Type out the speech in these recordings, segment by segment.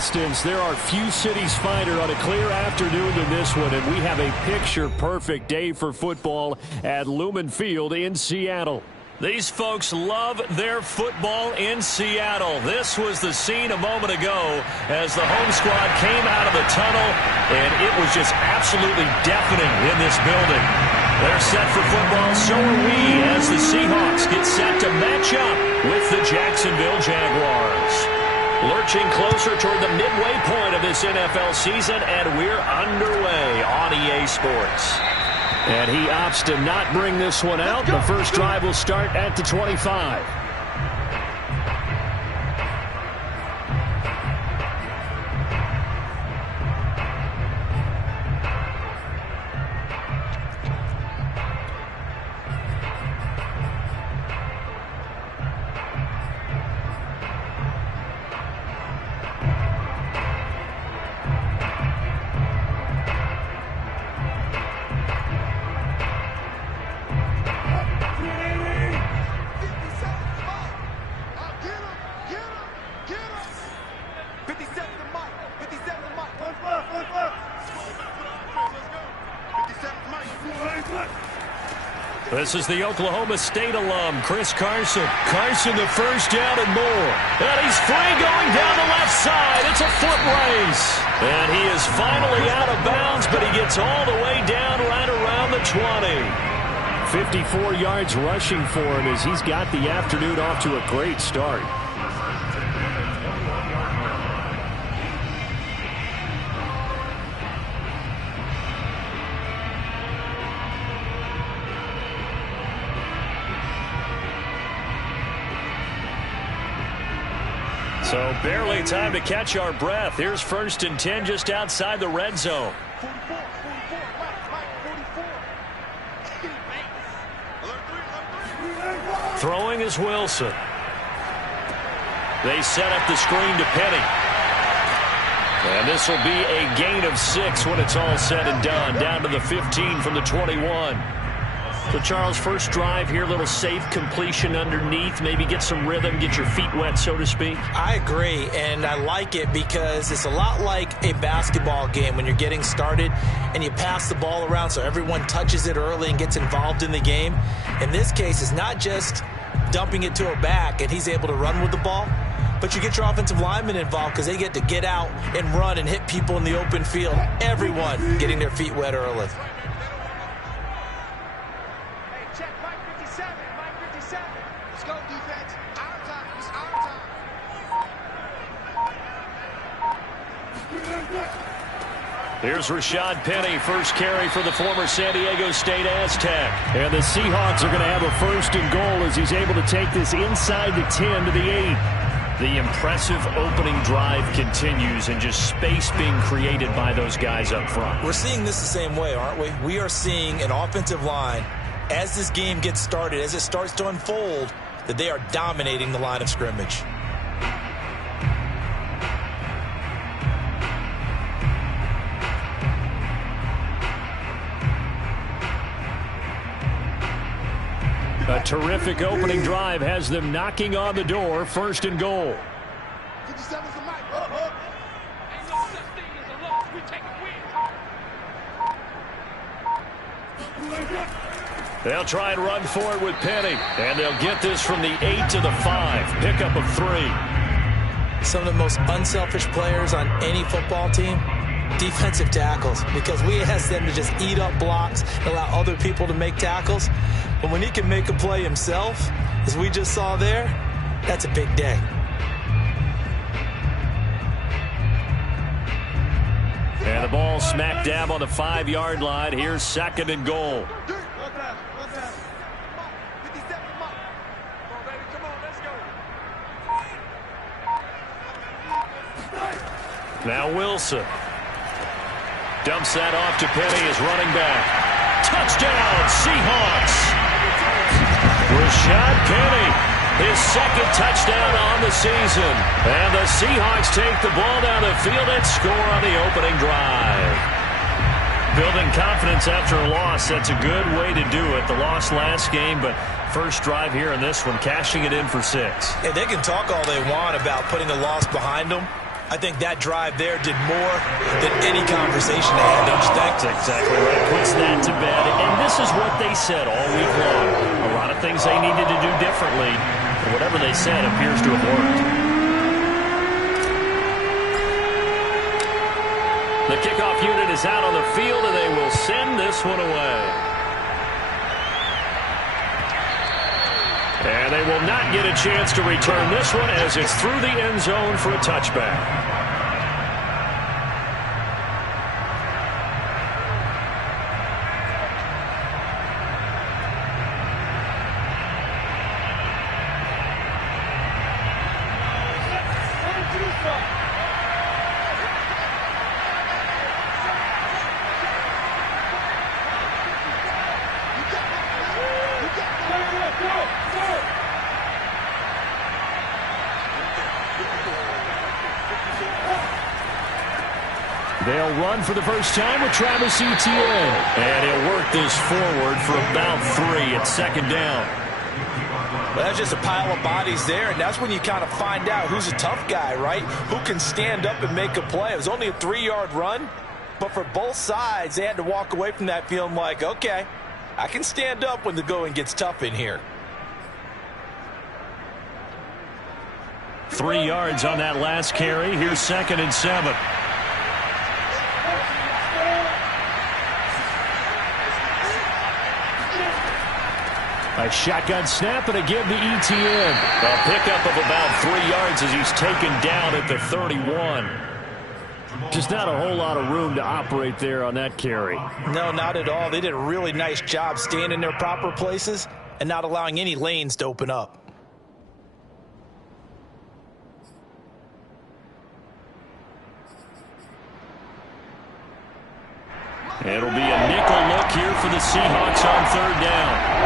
distance, there are few cities finer on a clear afternoon than this one, and we have a picture-perfect day for football at Lumen Field in Seattle. These folks love their football in Seattle. This was the scene a moment ago as the home squad came out of the tunnel, and it was just absolutely deafening in this building. They're set for football, so are we, as the Seahawks get set to match up with the Jacksonville Jaguars. Lurching closer toward the midway point of this NFL season, and we're underway on EA Sports. And he opts to not bring this one out. The first drive will start at the 25. This is the Oklahoma State alum, Chris Carson. Carson, the first down and more. And he's free going down the left side. It's a foot race. And he is finally out of bounds, but he gets all the way down right around the 20. 54 yards rushing for him as he's got the afternoon off to a great start. So barely time to catch our breath. Here's 1st and 10 just outside the red zone. Throwing is Wilson. They set up the screen to Penny. And this will be a gain of 6 when it's all said and done. Down to the 15 from the 21. So, Charles, first drive here, little safe completion underneath, maybe get some rhythm, get your feet wet, so to speak. I agree, and I like it because it's a lot like a basketball game when you're getting started and you pass the ball around so everyone touches it early and gets involved in the game. In this case, it's not just dumping it to a back and he's able to run with the ball, but you get your offensive linemen involved because they get to get out and run and hit people in the open field. Everyone getting their feet wet early. Here's Rashad Penny, first carry for the former San Diego State Aztec. And the Seahawks are going to have a 1st and goal as he's able to take this inside the 10 to the 8. The impressive opening drive continues and just space being created by those guys up front. We're seeing this the same way, aren't we? We are seeing an offensive line, as this game gets started, as it starts to unfold, that they are dominating the line of scrimmage. A terrific opening drive has them knocking on the door. 1st and goal. They'll try and run for it with Penny. And they'll get this from the 8 to the 5. Pickup of 3. Some of the most unselfish players on any football team, defensive tackles, because we ask them to just eat up blocks and allow other people to make tackles. But when he can make a play himself, as we just saw there, that's a big day. And the ball smack dab on the 5-yard line. Here's 2nd and goal. Now Wilson. Dumps that off to Penny as running back. Touchdown, Seahawks. Rashad Penny, his 2nd touchdown on the season. And the Seahawks take the ball down the field and score on the opening drive. Building confidence after a loss, that's a good way to do it. The loss last game, but first drive here in this one, cashing it in for 6. And they can talk all they want about putting a loss behind them. I think that drive there did more than any conversation they had, don't you think? That's exactly right. Puts that to bed. And this is what they said all week long. A lot of things they needed to do differently. But whatever they said appears to have worked. The kickoff unit is out on the field, and they will send this one away. And they will not get a chance to return this one as it's through the end zone for a touchback. They'll run for the first time with Travis Etienne. And he'll work this forward for about 3 at second down. Well, that's just a pile of bodies there, and that's when you kind of find out who's a tough guy, right? Who can stand up and make a play. It was only a 3-yard run, but for both sides, they had to walk away from that feeling like, okay, I can stand up when the going gets tough in here. 3 yards on that last carry. Here's 2nd and 7. A shotgun snap and a give to Etienne. A pickup of about 3 yards as he's taken down at the 31. Just not a whole lot of room to operate there on that carry. No, not at all. They did a really nice job staying in their proper places and not allowing any lanes to open up. It'll be a nickel look here for the Seahawks on 3rd down.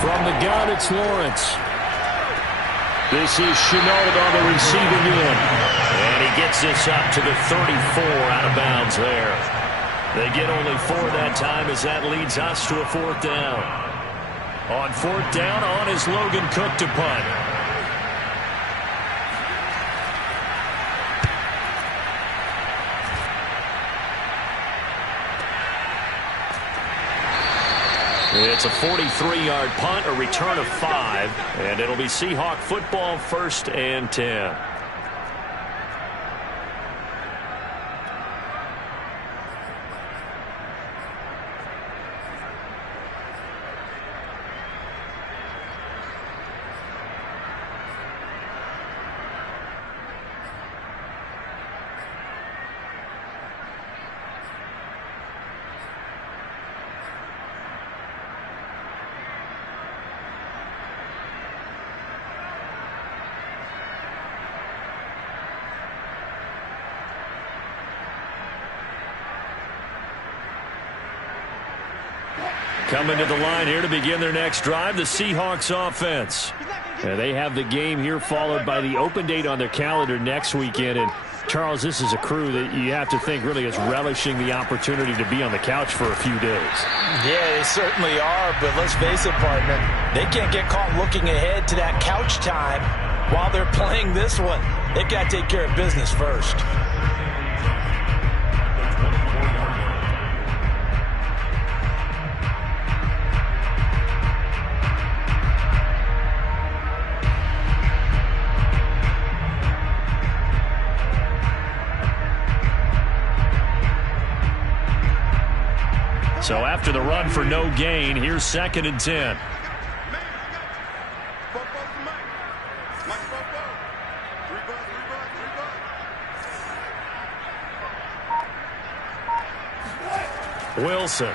From the gun, it's Lawrence. This is Chenault on the receiving end. And he gets this up to the 34 out of bounds there. They get only 4 that time as that leads us to a 4th down. On 4th down, on is Logan Cook to punt. It's a 43-yard punt, a return of 5, and it'll be Seahawk football 1st and 10. Coming to the line here to begin their next drive, the Seahawks offense. They have the game here followed by the open date on their calendar next weekend. And Charles, this is a crew that you have to think really is relishing the opportunity to be on the couch for a few days. Yeah, they certainly are, but let's face it, partner. They can't get caught looking ahead to that couch time while they're playing this one. They've got to take care of business first. So after the run for no gain, here's 2nd and 10. Wilson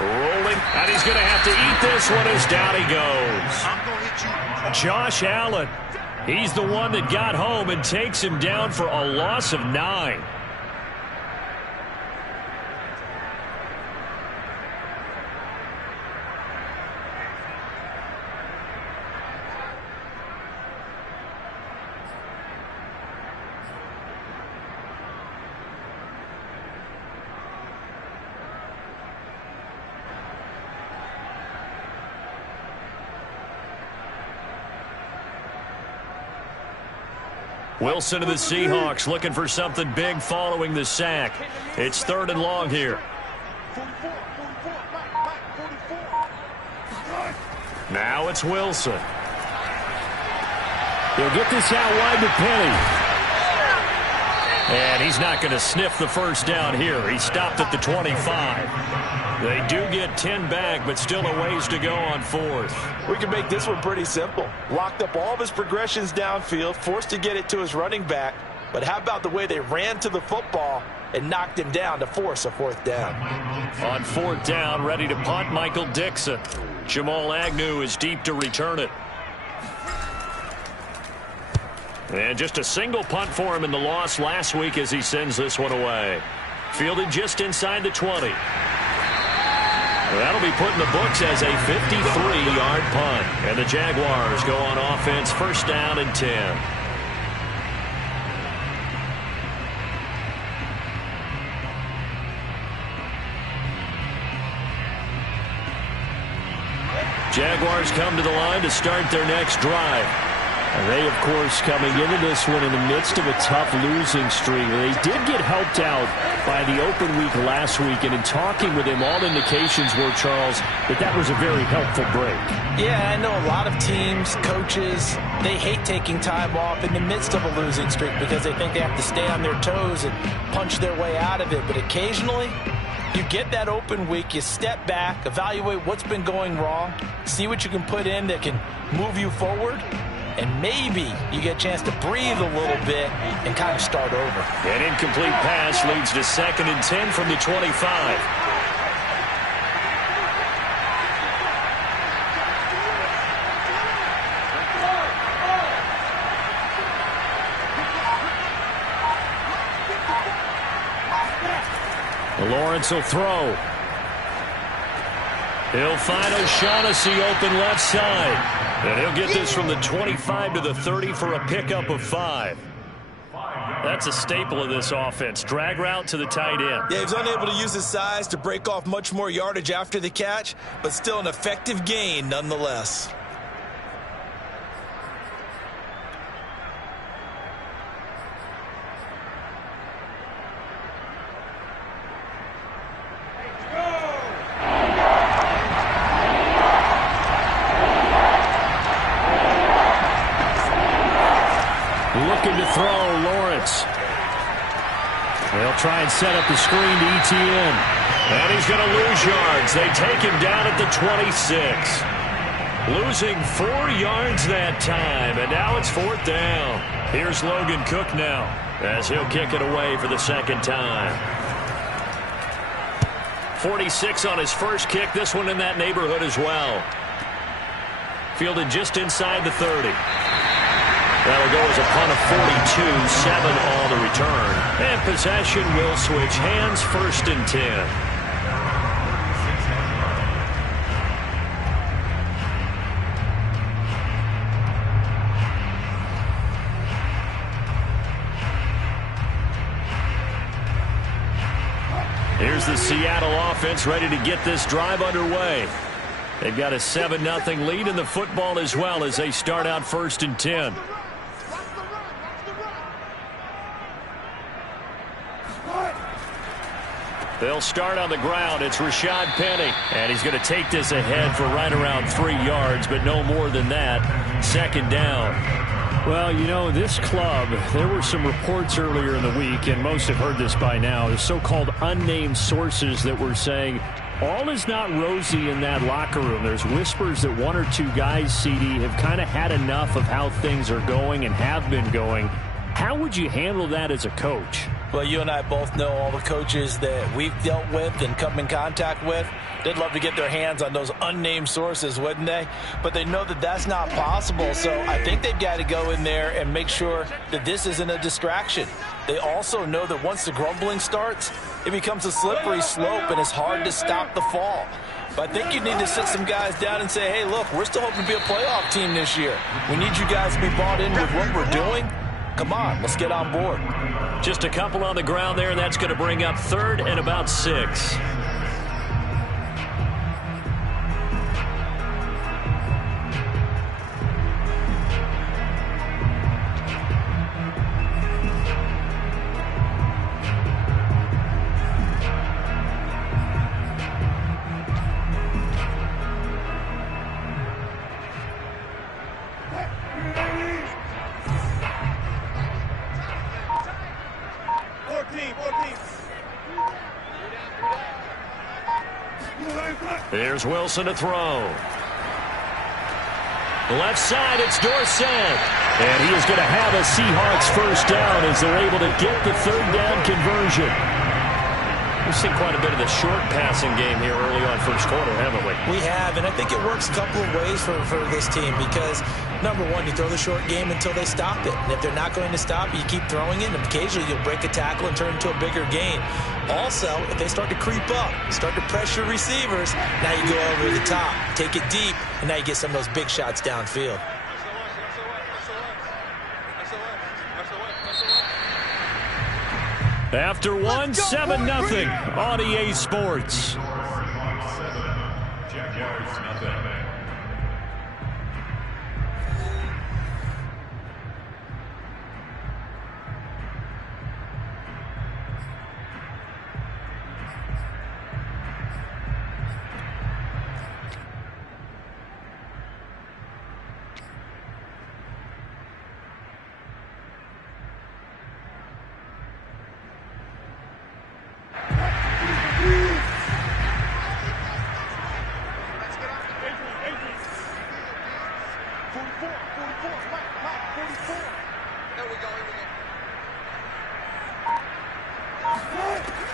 rolling, and he's going to have to eat this one as down he goes. Josh Allen, he's the one that got home and takes him down for a loss of 9. Wilson to the Seahawks looking for something big following the sack. It's 3rd and long here. Now it's Wilson. He'll get this out wide to Penny. And he's not going to sniff the first down here. He stopped at the 25. They do get 10 back, but still a ways to go on 4th. We can make this one pretty simple. Locked up all of his progressions downfield, forced to get it to his running back. But how about the way they ran to the football and knocked him down to force a 4th down? On 4th down, ready to punt, Michael Dixon. Jamal Agnew is deep to return it. And just a single punt for him in the loss last week as he sends this one away. Fielded just inside the 20. That'll be put in the books as a 53-yard punt. And the Jaguars go on offense, 1st down and 10. Jaguars come to the line to start their next drive. And they, of course, coming into this one in the midst of a tough losing streak. They did get helped out by the open week last week, and in talking with him, all indications were, Charles, that was a very helpful break. Yeah, I know a lot of teams, coaches, they hate taking time off in the midst of a losing streak because they think they have to stay on their toes and punch their way out of it. But occasionally, you get that open week, you step back, evaluate what's been going wrong, see what you can put in that can move you forward, and maybe you get a chance to breathe a little bit and kind of start over. An incomplete pass leads to 2nd and 10 from the 25. Lawrence will throw. He'll find O'Shaughnessy open left side. And he'll get this from the 25 to the 30 for a pickup of 5. That's a staple of this offense. Drag route to the tight end. Yeah, he was unable to use his size to break off much more yardage after the catch, but still an effective gain nonetheless. Looking to throw, Lawrence. They'll try and set up the screen to ETN. And he's going to lose yards. They take him down at the 26. Losing 4 yards that time, and now it's 4th down. Here's Logan Cook now as he'll kick it away for the 2nd time. 46 on his first kick. This one in that neighborhood as well. Fielded just inside the 30. That'll go as a punt of 42, 7 on the return. And possession will switch hands, 1st and 10. Here's the Seattle offense ready to get this drive underway. They've got a 7-0 lead in the football as well as they start out 1st and 10. They'll start on the ground. It's Rashad Penny. And he's going to take this ahead for right around 3 yards, but no more than that. 2nd down. Well, you know, this club, there were some reports earlier in the week, and most have heard this by now, the so-called unnamed sources that were saying all is not rosy in that locker room. There's whispers that 1 or 2 guys, CD, have kind of had enough of how things are going and have been going. How would you handle that as a coach? Well, you and I both know all the coaches that we've dealt with and come in contact with. They'd love to get their hands on those unnamed sources, wouldn't they? But they know that that's not possible, so I think they've got to go in there and make sure that this isn't a distraction. They also know that once the grumbling starts, it becomes a slippery slope and it's hard to stop the fall. But I think you need to sit some guys down and say, hey, look, we're still hoping to be a playoff team this year. We need you guys to be bought in with what we're doing. Come on, let's get on board. Just a couple on the ground there, and that's going to bring up 3rd and about 6. Here's Wilson to throw. Left side, it's Dorsett. And he is going to have a Seahawks first down as they're able to get the third down conversion. We've seen quite a bit of the short passing game here early on first quarter, haven't we? We have, and I think it works a couple of ways for this team because, number one, you throw the short game until they stop it. And if they're not going to stop it, you keep throwing it, and occasionally you'll break a tackle and turn it into a bigger gain. Also, if they start to creep up, start to pressure receivers, now you go over the top, take it deep, and now you get some of those big shots downfield. After one, 7-0 on EA Sports. Jaguars, nothing.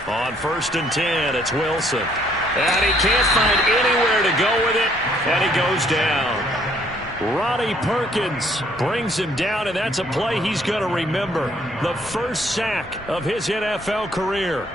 On 1st and 10, it's Wilson. And he can't find anywhere to go with it, and he goes down. Ronnie Perkins brings him down, and that's a play he's going to remember. The first sack of his NFL career.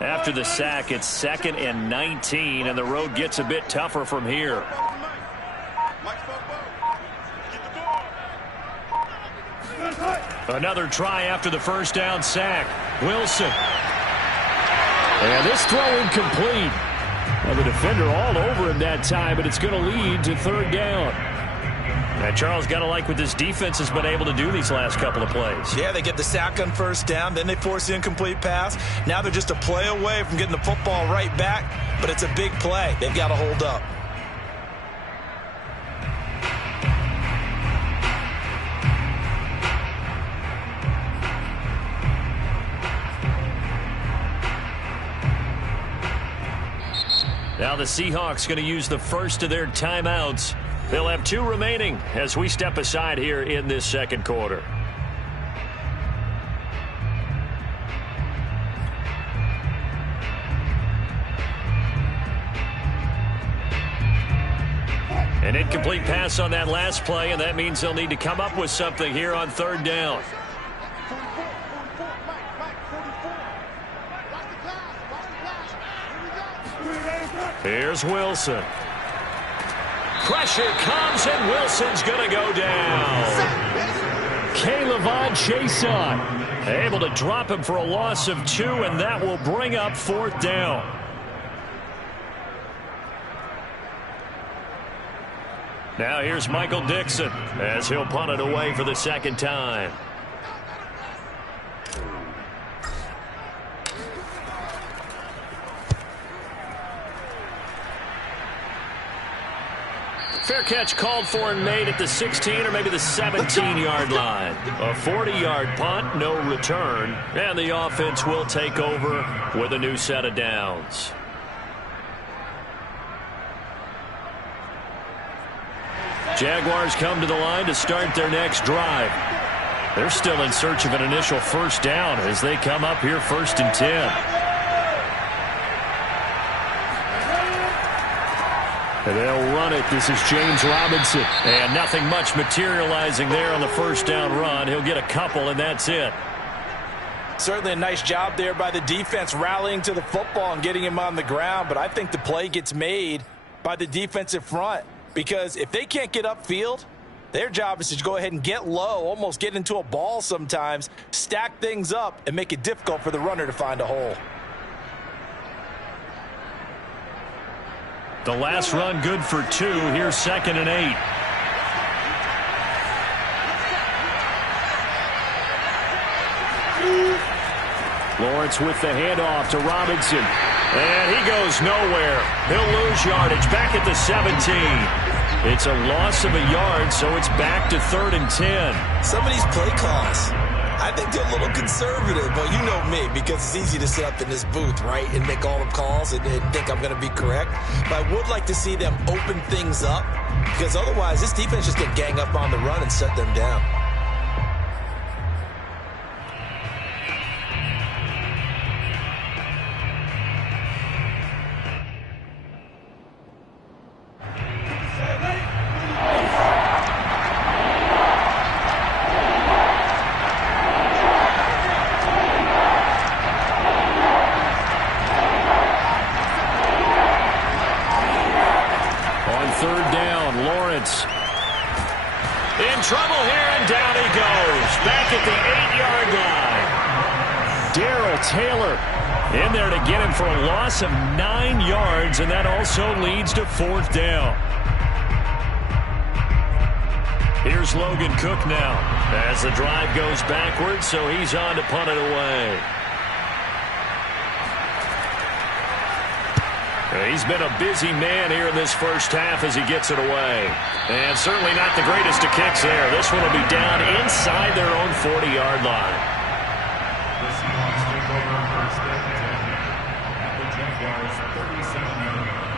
After the sack, it's 2nd and 19, and the road gets a bit tougher from here. Another try after the first down sack. Wilson. And this throw incomplete. Well, the defender all over him that time, but it's going to lead to 3rd down. And Charles, got to like what this defense has been able to do these last couple of plays. Yeah, they get the sack on 1st down, then they force the incomplete pass. Now they're just a play away from getting the football right back, but it's a big play. They've got to hold up. Now the Seahawks going to use the first of their timeouts. They'll have 2 remaining as we step aside here in this 2nd quarter. An incomplete pass on that last play, and that means they'll need to come up with something here on 3rd down. Here's Wilson. Pressure comes, and Wilson's going to go down. Caleb Chason able to drop him for a loss of 2, and that will bring up 4th down. Now here's Michael Dixon as he'll punt it away for the 2nd time. Fair catch called for and made at the 16 or maybe the 17-yard line. A 40-yard punt, no return, and the offense will take over with a new set of downs. Jaguars come to the line to start their next drive. They're still in search of an initial first down as they come up here 1st and 10. And they'll run it. This is James Robinson. And nothing much materializing there on the first down run. He'll get a couple, and that's it. Certainly a nice job there by the defense rallying to the football and getting him on the ground. But I think the play gets made by the defensive front. Because if they can't get upfield, their job is to go ahead and get low, almost get into a ball sometimes, stack things up, and make it difficult for the runner to find a hole. The last run good for 2. Here's 2nd and 8. Lawrence with the handoff to Robinson. And he goes nowhere. He'll lose yardage back at the 17. It's a loss of a yard, so it's back to 3rd and 10. Some of these play calls, I think they're a little conservative, but you know me, because it's easy to sit up in this booth, right, and make all the calls and think I'm going to be correct. But I would like to see them open things up, because otherwise this defense just get gang up on the run and shut them down. In trouble here, and down he goes. Back at the 8-yard line. Darrell Taylor in there to get him for a loss of 9 yards, and that also leads to 4th down. Here's Logan Cook now as the drive goes backwards, so he's on to punt it away. He's been a busy man here in this first half as he gets it away. And certainly not the greatest of kicks there. This one will be down inside their own 40-yard line. The Seahawks take over first and 10 at the Jaguars 37-yard line.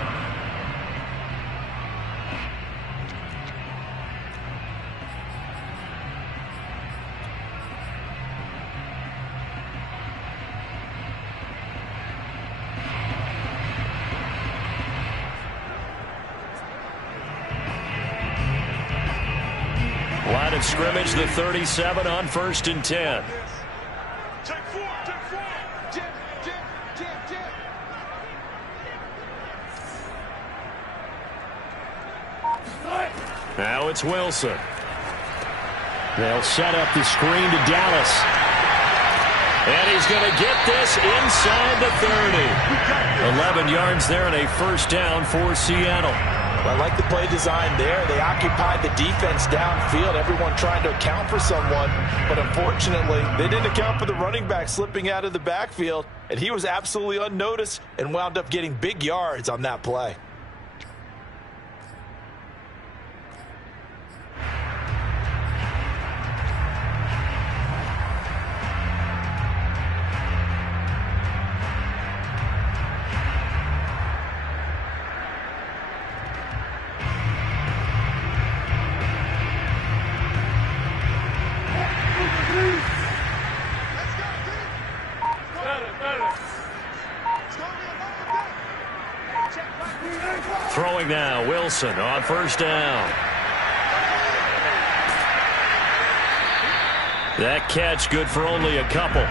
Line of scrimmage, the 37 on 1st and 10. Now it's Wilson. They'll set up the screen to Dallas. And he's going to get this inside the 30. 11 yards there and a 1st down for Seattle. I like the play design there. They occupied the defense downfield, everyone trying to account for someone, but unfortunately, they didn't account for the running back slipping out of the backfield, and he was absolutely unnoticed and wound up getting big yards on that play. Throwing now, Wilson on 1st down. That catch good for only a couple.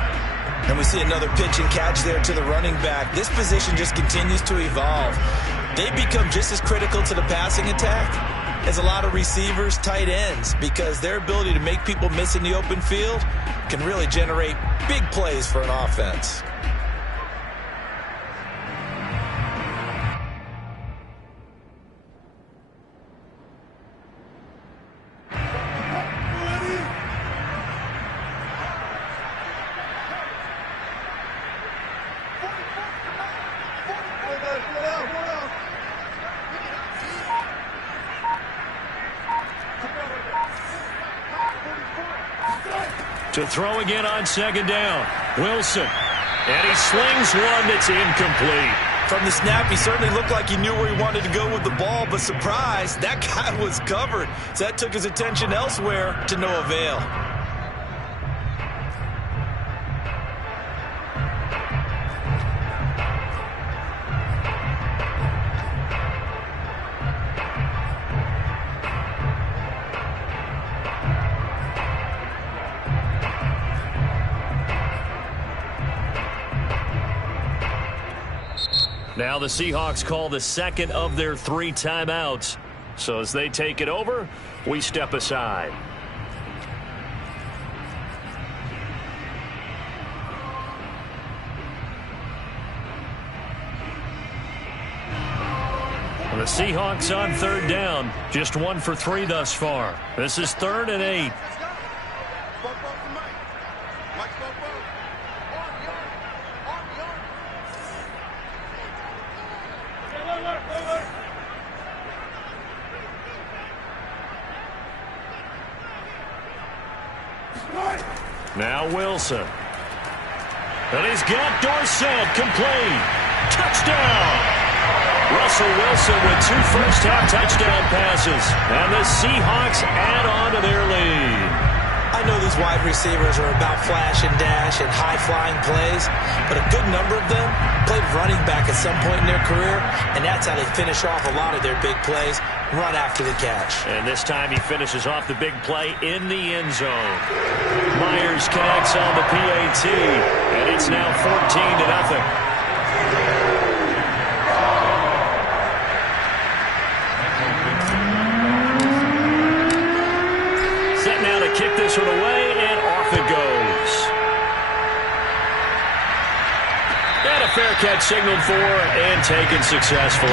And we see another pitch and catch there to the running back. This position just continues to evolve. They become just as critical to the passing attack as a lot of receivers, tight ends, because their ability to make people miss in the open field can really generate big plays for an offense. To throw again on 2nd down. Wilson. And he slings one that's incomplete. From the snap, he certainly looked like he knew where he wanted to go with the ball, but surprise, that guy was covered. So that took his attention elsewhere to no avail. Now the Seahawks call the 2nd of their 3 timeouts. So as they take it over, we step aside. And the Seahawks on 3rd down. Just 1 for 3 thus far. This is 3rd and 8. Now Wilson. And he's got Dorsett complete. Touchdown. Russell Wilson with 2 first-half touchdown passes. And the Seahawks add on to their lead. I know these wide receivers are about flash and dash and high-flying plays, but a good number of them played running back at some point in their career, and that's how they finish off a lot of their big plays, run after the catch. And this time he finishes off the big play in the end zone. Myers connects on the PAT, and it's now 14-0. Kick this one away, and off it goes. And a fair catch signaled for and taken successfully.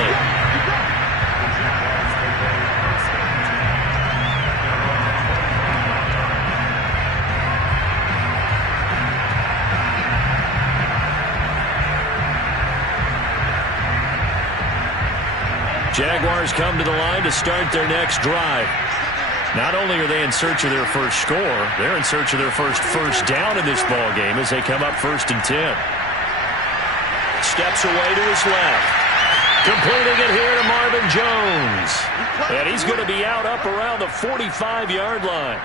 Jaguars come to the line to start their next drive. Not only are they in search of their first score, they're in search of their first down in this ball game as they come up 1st and 10. Steps away to his left. Completing it here to Marvin Jones. And he's going to be out up around the 45-yard line.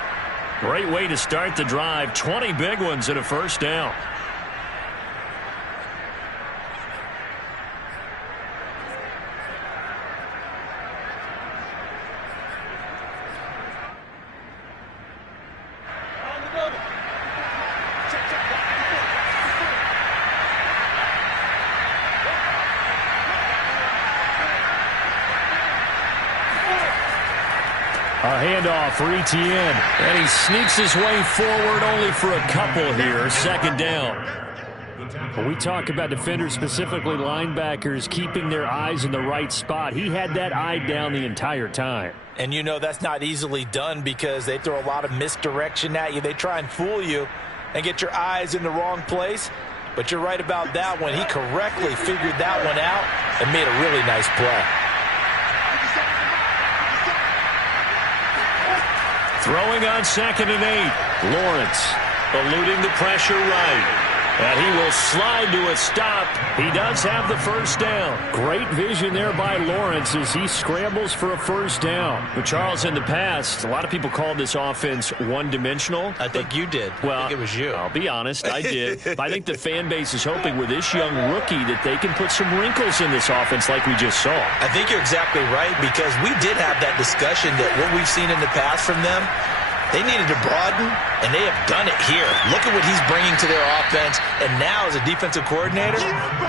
Great way to start the drive. 20 big ones and a first down. A handoff for Etienne, and he sneaks his way forward only for a couple here. 2nd down. When we talk about defenders, specifically linebackers, keeping their eyes in the right spot, he had that eye down the entire time. And you know that's not easily done because they throw a lot of misdirection at you. They try and fool you and get your eyes in the wrong place. But you're right about that one. He correctly figured that one out and made a really nice play. Throwing on 2nd and 8. Lawrence eluding the pressure right. And he will slide to a stop. He does have the first down. Great vision there by Lawrence as he scrambles for a first down. But Charles, in the past, a lot of people called this offense one-dimensional. I think you did. Well, I think it was you. I'll be honest, I did. But I think the fan base is hoping with this young rookie that they can put some wrinkles in this offense like we just saw. I think you're exactly right because we did have that discussion that what we've seen in the past from them, they needed to broaden, and they have done it here. Look at what he's bringing to their offense, and now as a defensive coordinator,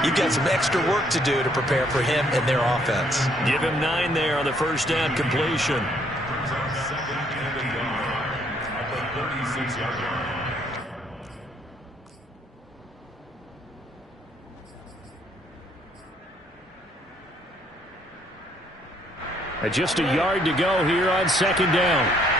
you've got some extra work to do to prepare for him and their offense. Give him 9 there on the first down completion. Just a yard to go here on 2nd down.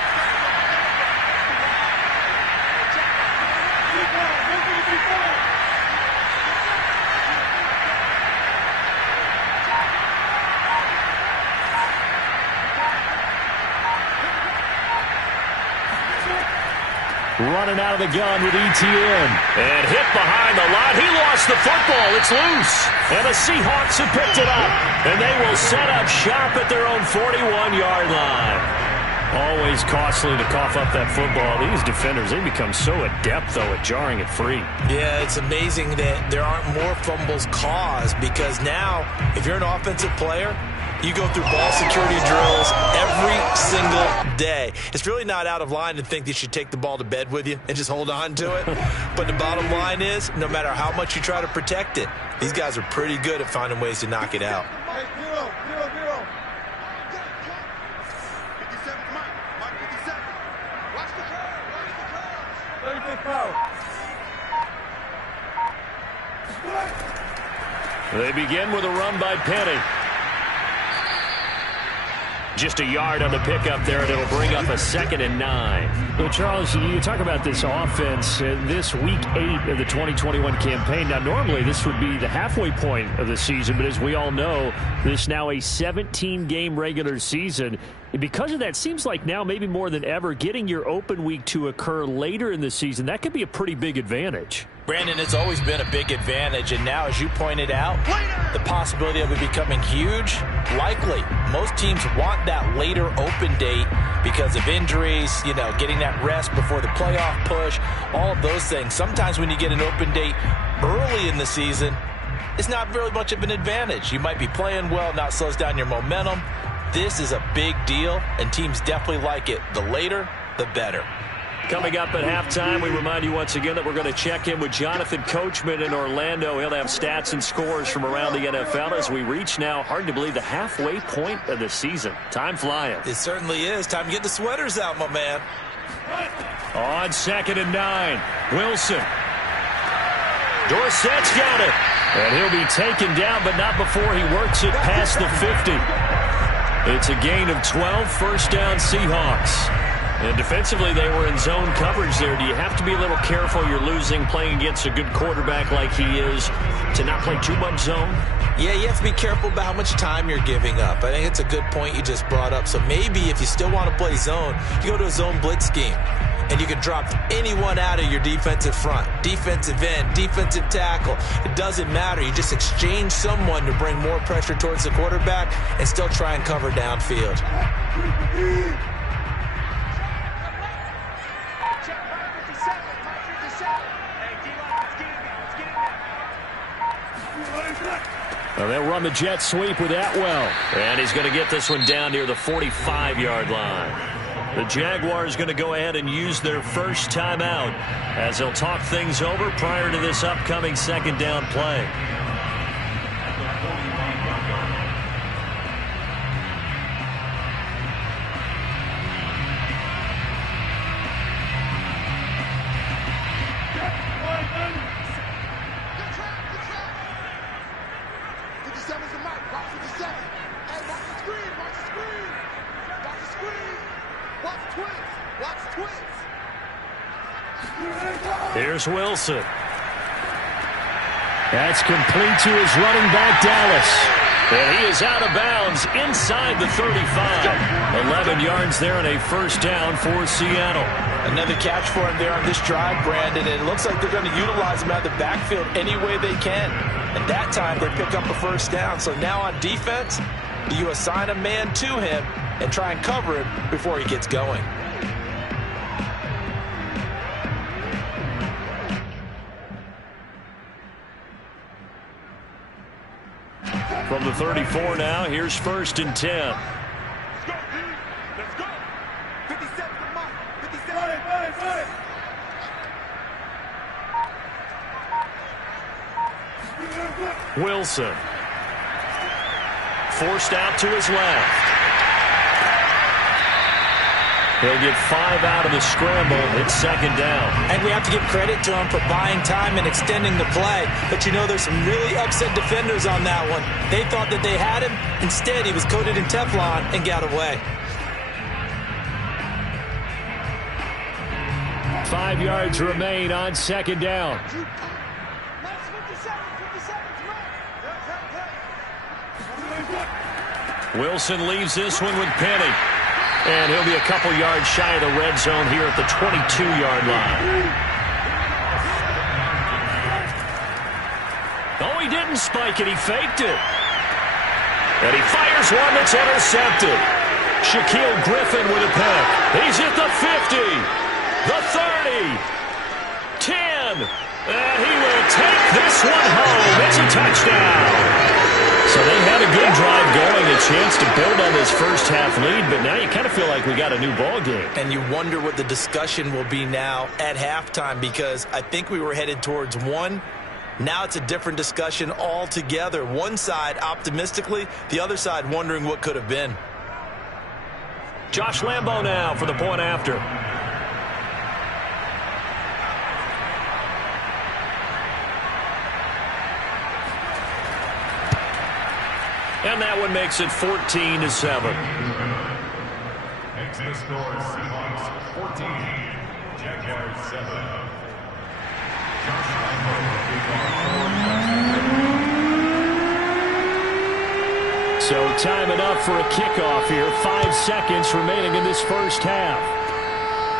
Running out of the gun with Etienne. And hit behind the line. He lost the football. It's loose. And the Seahawks have picked it up. And they will set up shop at their own 41-yard line. Always costly to cough up that football. These defenders, they become so adept, though, at jarring it free. Yeah, it's amazing that there aren't more fumbles caused because now, if you're an offensive player, you go through ball security drills every single day. It's really not out of line to think that you should take the ball to bed with you and just hold on to it. But the bottom line is, no matter how much you try to protect it, these guys are pretty good at finding ways to knock it out. They begin with a run by Penny. Just a yard on the pickup there, and it'll bring up a 2nd and 9. Well, Charles, you talk about this offense, this week 8 of the 2021 campaign. Now, normally this would be the halfway point of the season, but as we all know, this is now a 17-game regular season. And because of that, seems like now maybe more than ever, getting your open week to occur later in the season, that could be a pretty big advantage. Brandon, it's always been a big advantage, and now, as you pointed out, the possibility of it becoming huge, likely. Most teams want that later open date because of injuries, getting that rest before the playoff push, all of those things. Sometimes when you get an open date early in the season, it's not very much of an advantage. You might be playing well, not slows down your momentum. This is a big deal, and teams definitely like it. The later, the better. Coming up at halftime, we remind you once again that we're going to check in with Jonathan Coachman in Orlando. He'll have stats and scores from around the NFL as we reach now, hard to believe, the halfway point of the season. Time flying. It certainly is. Time to get the sweaters out, my man. On 2nd and 9, Wilson. Dorsett's got it. And he'll be taken down, but not before he works it past the 50. It's a gain of 12, first down Seahawks. And defensively, they were in zone coverage there. Do you have to be a little careful? You're losing, playing against a good quarterback like he is, to not play too much zone? Yeah, you have to be careful about how much time you're giving up. I think it's a good point you just brought up. So maybe if you still want to play zone, you go to a zone blitz scheme. And you can drop anyone out of your defensive front, defensive end, defensive tackle. It doesn't matter. You just exchange someone to bring more pressure towards the quarterback and still try and cover downfield. Well, they'll run the jet sweep with Atwell. And he's going to get this one down near the 45-yard line. The Jaguars going to go ahead and use their first timeout as they'll talk things over prior to this upcoming 2nd down play. Here's Wilson. That's complete to his running back, Dallas. And he is out of bounds inside the 35. 11 yards there and a first down for Seattle. Another catch for him there on this drive, Brandon. And it looks like they're going to utilize him out of the backfield any way they can. And that time they pick up a first down. So now on defense, do you assign a man to him and try and cover him before he gets going? From the 34 now, here's 1st and 10. Let's go. 57 to Mike. 57. Wilson. Forced out to his left. He'll get 5 out of the scramble. It's 2nd down. And we have to give credit to him for buying time and extending the play. But there's some really upset defenders on that one. They thought that they had him. Instead, he was coated in Teflon and got away. 5 yards remain on 2nd down. Wilson leaves this one with Penny. And he'll be a couple yards shy of the red zone here at the 22-yard line. Oh, he didn't spike it. He faked it. And he fires one that's intercepted. Shaquille Griffin with a pick. He's at the 50, the 30, 10. And he will take this one home. It's a touchdown. So they had a good drive going, a chance to build on this first half lead, but now you kind of feel like we got a new ball game. And you wonder what the discussion will be now at halftime, because I think we were headed towards one. Now it's a different discussion altogether. One side optimistically, the other side wondering what could have been. Josh Lambo now for the point after. And that one makes it 14-7. Makes the score Seahawks 14, Jaguars 7. So time enough for a kickoff here. 5 seconds remaining in this first half.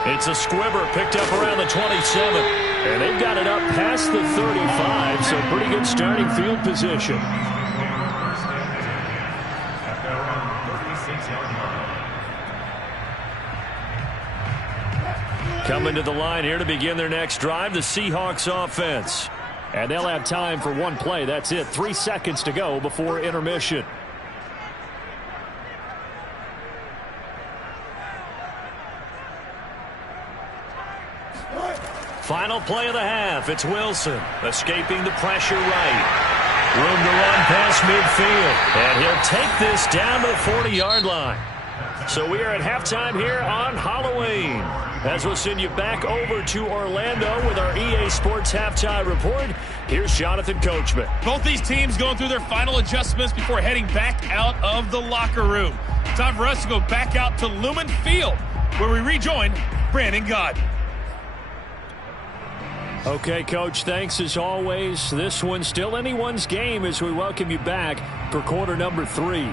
It's a squibber picked up around the 27. And they've got it up past the 35, so pretty good starting field position. Coming to the line here to begin their next drive, the Seahawks offense. And they'll have time for one play. That's it. 3 seconds to go before intermission. Final play of the half. It's Wilson escaping the pressure right. Room to run past midfield. And he'll take this down to the 40-yard line. So we are at halftime here on Halloween. As we'll send you back over to Orlando with our EA Sports Halftime Report. Here's Jonathan Coachman. Both these teams going through their final adjustments before heading back out of the locker room. Time for us to go back out to Lumen Field, where we rejoin Brandon Gott. Okay, Coach, thanks as always. This one's still anyone's game as we welcome you back for quarter number 3.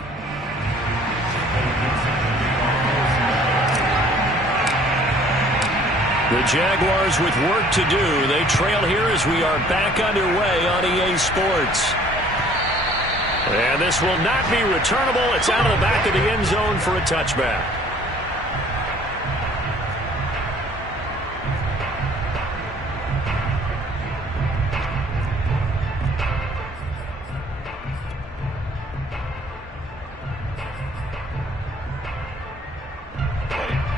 The Jaguars with work to do. They trail here as we are back underway on EA Sports. And this will not be returnable. It's out of the back of the end zone for a touchback.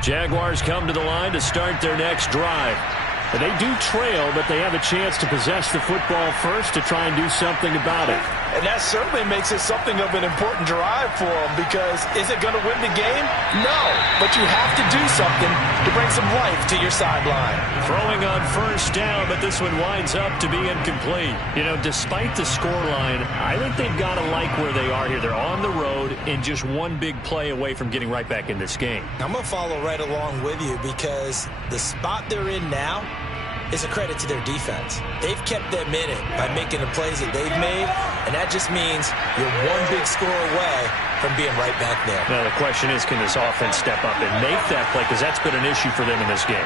Jaguars come to the line to start their next drive. And they do trail, but they have a chance to possess the football first to try and do something about it. And that certainly makes it something of an important drive for them, because is it going to win the game? No, but you have to do something to bring some life to your sideline. Throwing on first down, but this one winds up to be incomplete. You know, despite the scoreline, I think they've got to like where they are here. They're on the road and just one big play away from getting right back in this game. I'm going to follow right along with you, because the spot they're in now is a credit to their defense. They've kept them in it by making the plays that they've made, and that just means you're one big score away from being right back there. Now, the question is, can this offense step up and make that play? Because that's been an issue for them in this game.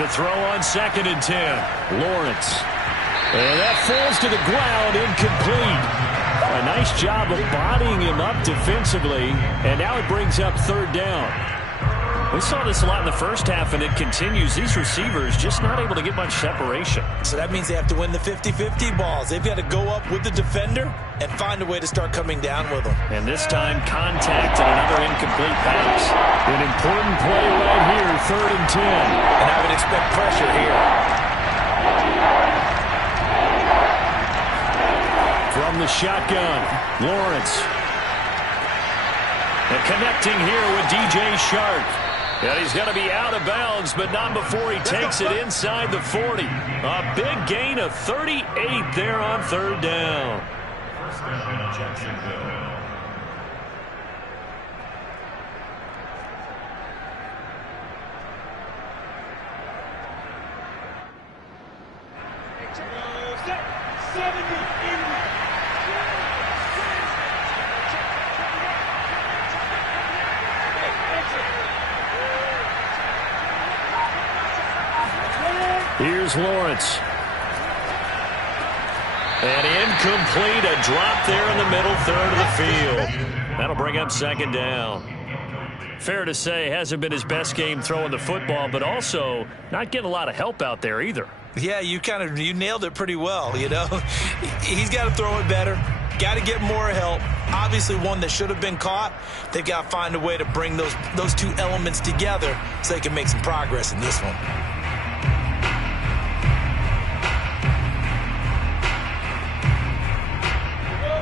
To throw on 2nd and 10, Lawrence. And that falls to the ground, incomplete. A nice job of bodying him up defensively, and now it brings up 3rd down. We saw this a lot in the first half, and it continues. These receivers just not able to get much separation. So that means they have to win the 50-50 balls. They've got to go up with the defender and find a way to start coming down with them. And this time, contact and another incomplete pass. An important play right here, 3rd and 10. And I would expect pressure here. From the shotgun, Lawrence. And connecting here with DJ Shark. And he's going to be out of bounds, but not before he takes it inside the 40. A big gain of 38 there on 3rd down. First down, Jacksonville. Here's Lawrence. And incomplete, a drop there in the middle 3rd of the field. That'll bring up 2nd down. Fair to say, hasn't been his best game throwing the football, but also not getting a lot of help out there either. Yeah, you nailed it pretty well, you know. He's got to throw it better. Got to get more help. Obviously one that should have been caught. They've got to find a way to bring those two elements together so they can make some progress in this one.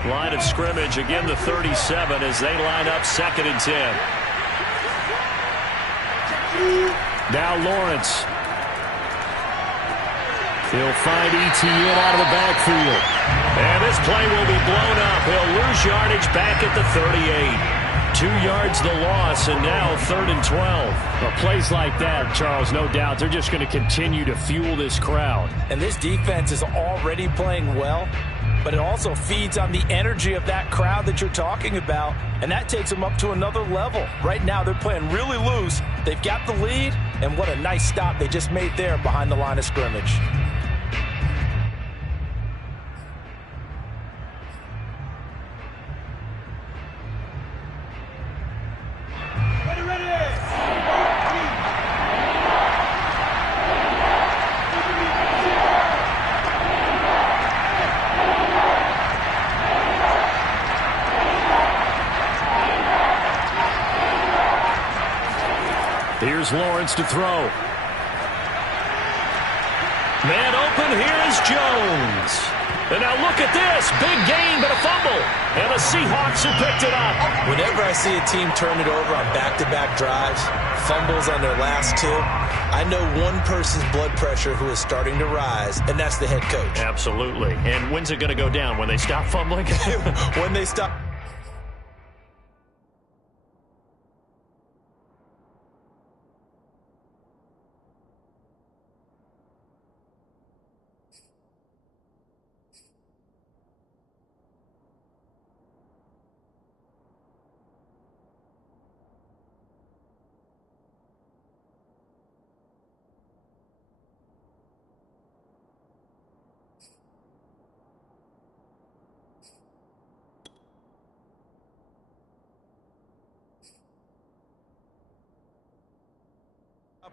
Line of scrimmage, again the 37 as they line up 2nd and 10. Now Lawrence. He'll find ETN out of the backfield. And this play will be blown up. He'll lose yardage back at the 38. 2 yards the loss, and now 3rd and 12. Well, plays like that, Charles, no doubt, they're just going to continue to fuel this crowd. And this defense is already playing well, but it also feeds on the energy of that crowd that you're talking about, and that takes them up to another level. Right now, they're playing really loose. They've got the lead, and what a nice stop they just made there behind the line of scrimmage. Here's Lawrence to throw. Man open, here's Jones. And now look at this. Big gain, but a fumble. And the Seahawks have picked it up. Whenever I see a team turn it over on back-to-back drives, fumbles on their last two, I know one person's blood pressure who is starting to rise, and that's the head coach. Absolutely. And when's it going to go down? When they stop fumbling? When they stop.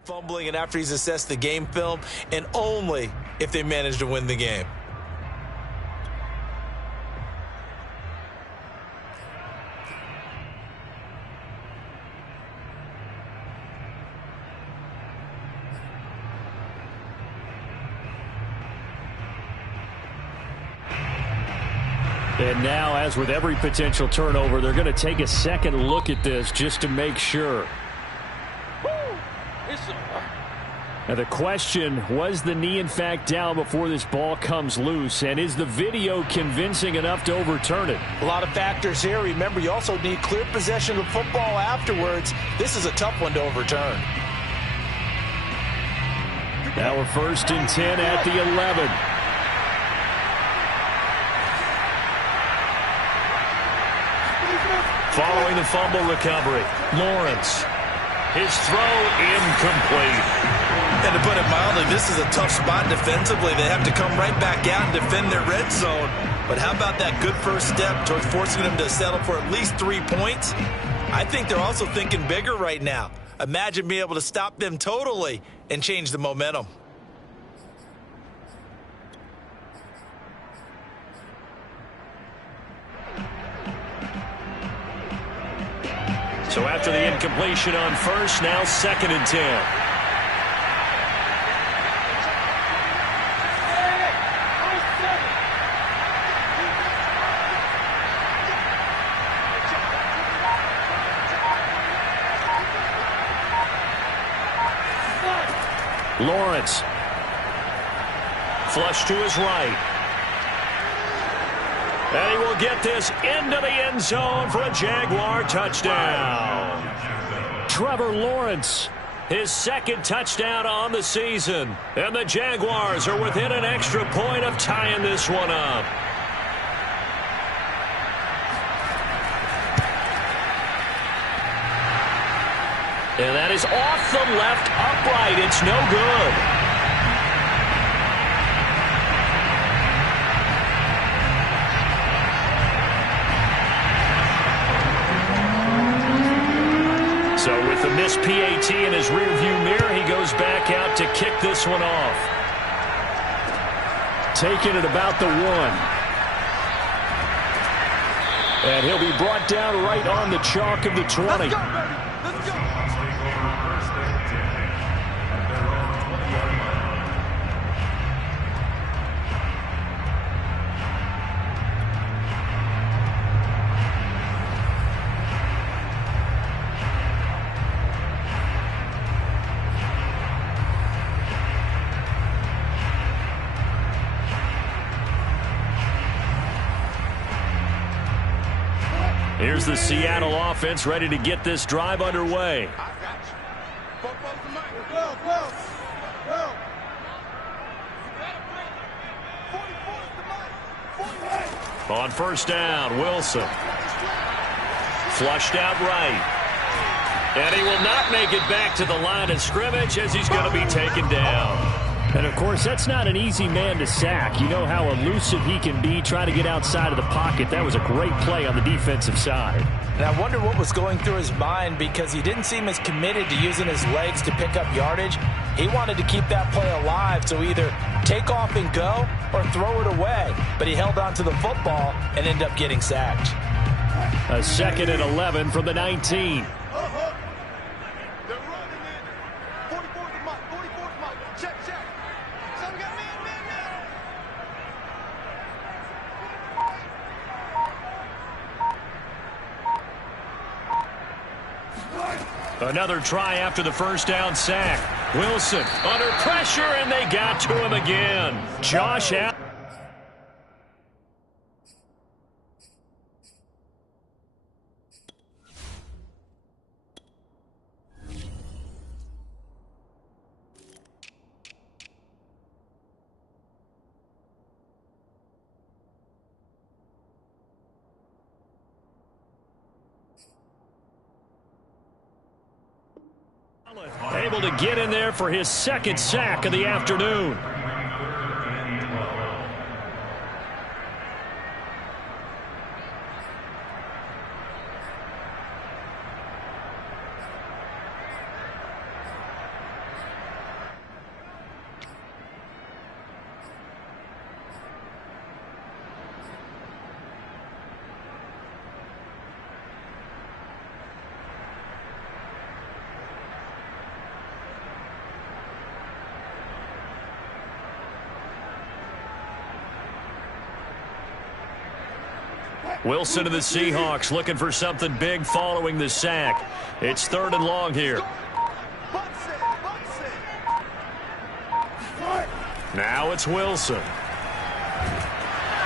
Fumbling, and after he's assessed the game film, and only if they manage to win the game. And now, as with every potential turnover, they're going to take a second look at this just to make sure. Now the question, was the knee in fact down before this ball comes loose? And is the video convincing enough to overturn it? A lot of factors here. Remember, you also need clear possession of football afterwards. This is a tough one to overturn. Now we're 1st and 10 at the 11. Following the fumble recovery, Lawrence. His throw incomplete. And to put it mildly, this is a tough spot defensively. They have to come right back out and defend their red zone. But how about that good first step towards forcing them to settle for at least 3 points? I think they're also thinking bigger right now. Imagine being able to stop them totally and change the momentum. So after the incompletion on first, now 2nd and 10. Lawrence. Flush to his right. And he will get this into the end zone for a Jaguar touchdown. Trevor Lawrence, his 2nd touchdown on the season. And the Jaguars are within an extra point of tying this one up. And that is off the left upright. It's no good. So with the missed PAT in his rearview mirror, he goes back out to kick this one off. Taking it about the 1. And he'll be brought down right on the chalk of the 20. Let's go. Take over 1st and 10 at their own 20-yard line. Here's the Seattle offense ready to get this drive underway. On first down, Wilson. Flushed out right. And he will not make it back to the line of scrimmage as he's going to be taken down. And, of course, that's not an easy man to sack. You know how elusive he can be, try to get outside of the pocket. That was a great play on the defensive side. And I wonder what was going through his mind, because he didn't seem as committed to using his legs to pick up yardage. He wanted to keep that play alive, so either take off and go or throw it away. But he held on to the football and ended up getting sacked. A 2nd and 11 from the 19. Another try after the first down sack. Wilson under pressure, and they got to him again. Josh Allen. Able to get in there for his 2nd sack of the afternoon. Wilson to the Seahawks looking for something big following the sack. It's 3rd and long here. Now it's Wilson.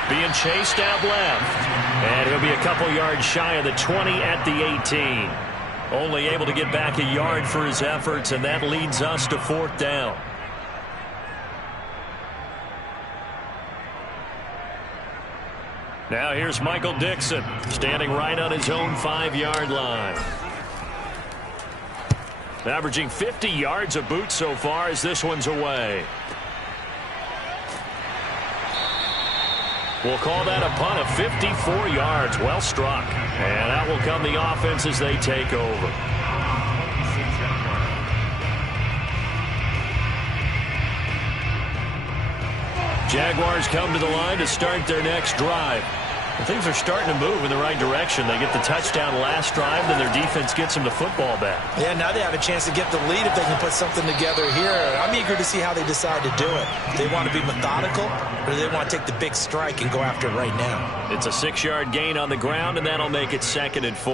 Being chased out left. And he'll be a couple yards shy of the 20 at the 18. Only able to get back a yard for his efforts, and that leads us to 4th down. Now here's Michael Dixon, standing right on his own 5-yard line. Averaging 50 yards a boot so far as this one's away. We'll call that a punt of 54 yards. Well struck. And out will come the offense as they take over. Jaguars come to the line to start their next drive. And things are starting to move in the right direction. They get the touchdown last drive, then their defense gets them the football back. Yeah, now they have a chance to get the lead if they can put something together here. I'm eager to see how they decide to do it. Do they want to be methodical, or do they want to take the big strike and go after it right now? It's a 6-yard gain on the ground, and that'll make it 2nd and 4.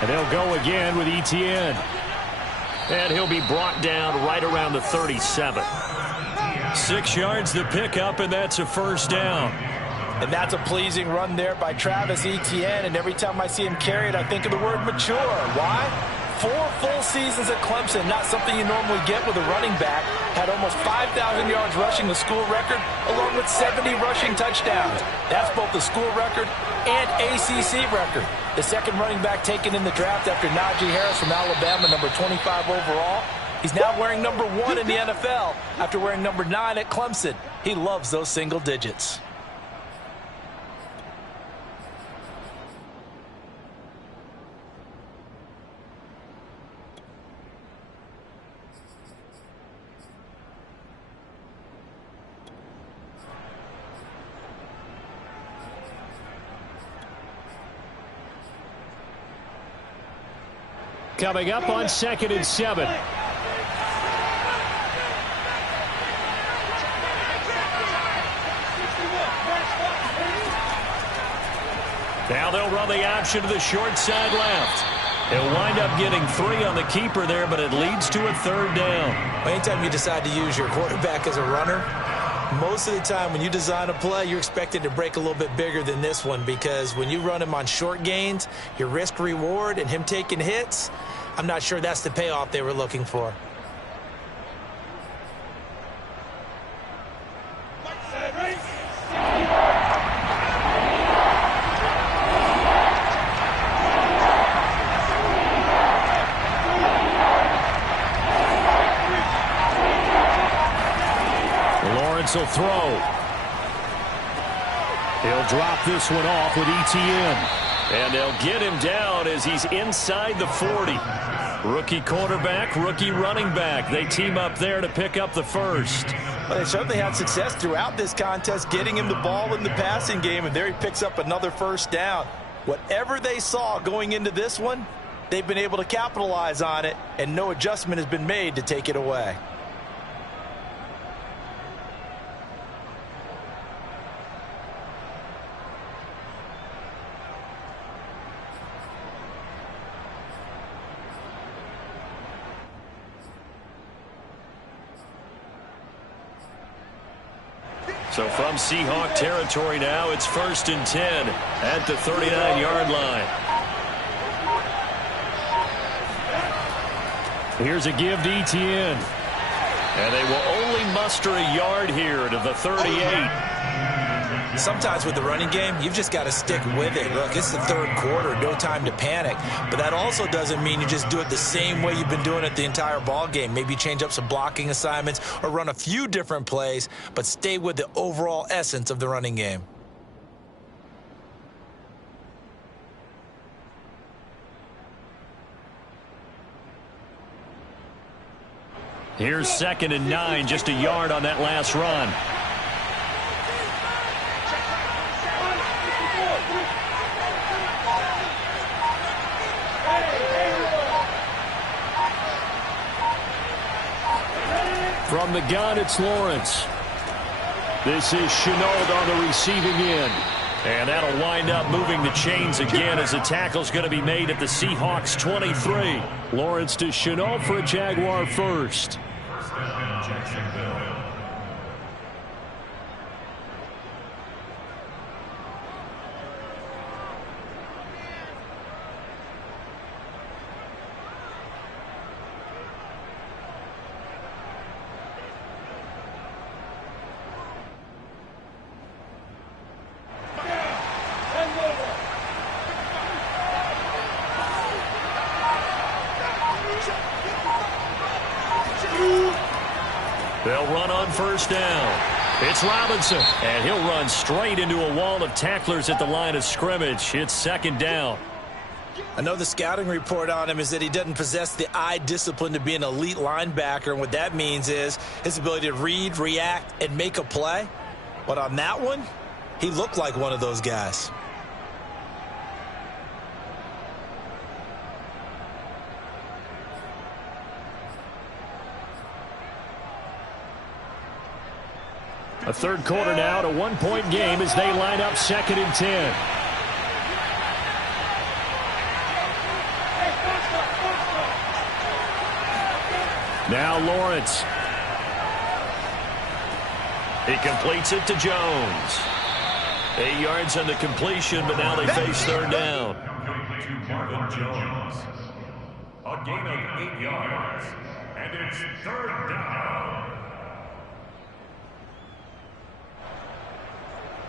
And they'll go again with Etienne. And he'll be brought down right around the 37. 6 yards the pickup, and that's a 1st down. And that's a pleasing run there by Travis Etienne. And every time I see him carry it, I think of the word mature. Why? 4 full seasons at Clemson, not something you normally get with a running back. Had almost 5,000 yards rushing, the school record, along with 70 rushing touchdowns. That's both the school record and ACC record. The 2nd running back taken in the draft after Najee Harris from Alabama, number 25 overall. He's now wearing number 1 in the NFL after wearing number 9 at Clemson. He loves those single digits. Coming up on 2nd and 7. Now they'll run the option to the short side left. He'll wind up getting 3 on the keeper there, but it leads to a 3rd down. Anytime you decide to use your quarterback as a runner, most of the time when you design a play, you're expected to break a little bit bigger than this one, because when you run him on short gains, your risk-reward and him taking hits, I'm not sure that's the payoff they were looking for. Will throw. He'll drop this one off with ETN. And they'll get him down as he's inside the 40. Rookie quarterback, rookie running back. They team up there to pick up the first. Well, they certainly had success throughout this contest getting him the ball in the passing game, and there he picks up another first down. Whatever they saw going into this one, they've been able to capitalize on it, and no adjustment has been made to take it away. So from Seahawk territory now, it's 1st and 10 at the 39-yard line. Here's a give to ETN. And they will only muster a yard here to the 38. Sometimes with the running game, you've just got to stick with it. Look, it's the 3rd quarter, no time to panic. But that also doesn't mean you just do it the same way you've been doing it the entire ball game. Maybe change up some blocking assignments or run a few different plays, but stay with the overall essence of the running game. Here's 2nd and 9, just a yard on that last run. From the gun, it's Lawrence. This is Chenault on the receiving end. And that'll wind up moving the chains again as the tackle's going to be made at the Seahawks 23. Lawrence to Chenault for a Jaguar first. First down, Jacksonville. They'll run on first down. It's Robinson, and he'll run straight into a wall of tacklers at the line of scrimmage. It's 2nd down. I know the scouting report on him is that he doesn't possess the eye discipline to be an elite linebacker, and what that means is his ability to read, react, and make a play. But on that one, he looked like one of those guys. A 3rd quarter now, to 1-point game as they line up 2nd and 10. Now Lawrence. He completes it to Jones. 8 yards on the completion, but now they face 3rd down. To Marvin Jones. A gain of 8 yards. And it's 3rd down.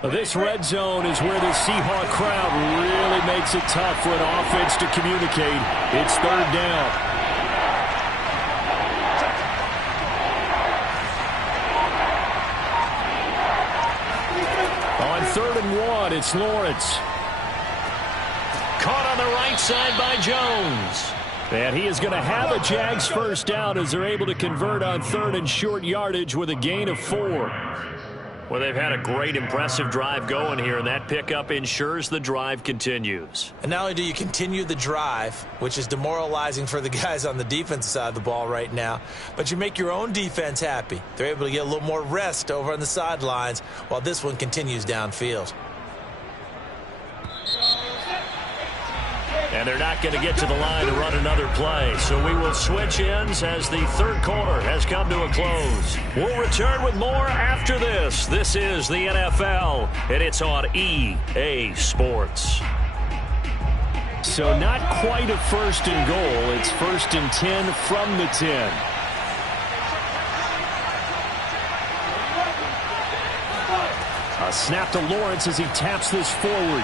This red zone is where the Seahawk crowd really makes it tough for an offense to communicate. It's 3rd down. On 3rd and 1, it's Lawrence. Caught on the right side by Jones. And he is going to have a Jags first down as they're able to convert on 3rd and short yardage with a gain of 4. Well, they've had a great, impressive drive going here, and that pickup ensures the drive continues. And not only do you continue the drive, which is demoralizing for the guys on the defensive side of the ball right now, but you make your own defense happy. They're able to get a little more rest over on the sidelines while this one continues downfield. And they're not going to get to the line to run another play. So we will switch ends as the third quarter has come to a close. We'll return with more after this. This is the NFL, and it's on EA Sports. So not quite a first and goal. It's 1st and 10 from the 10. A snap to Lawrence as he taps this forward.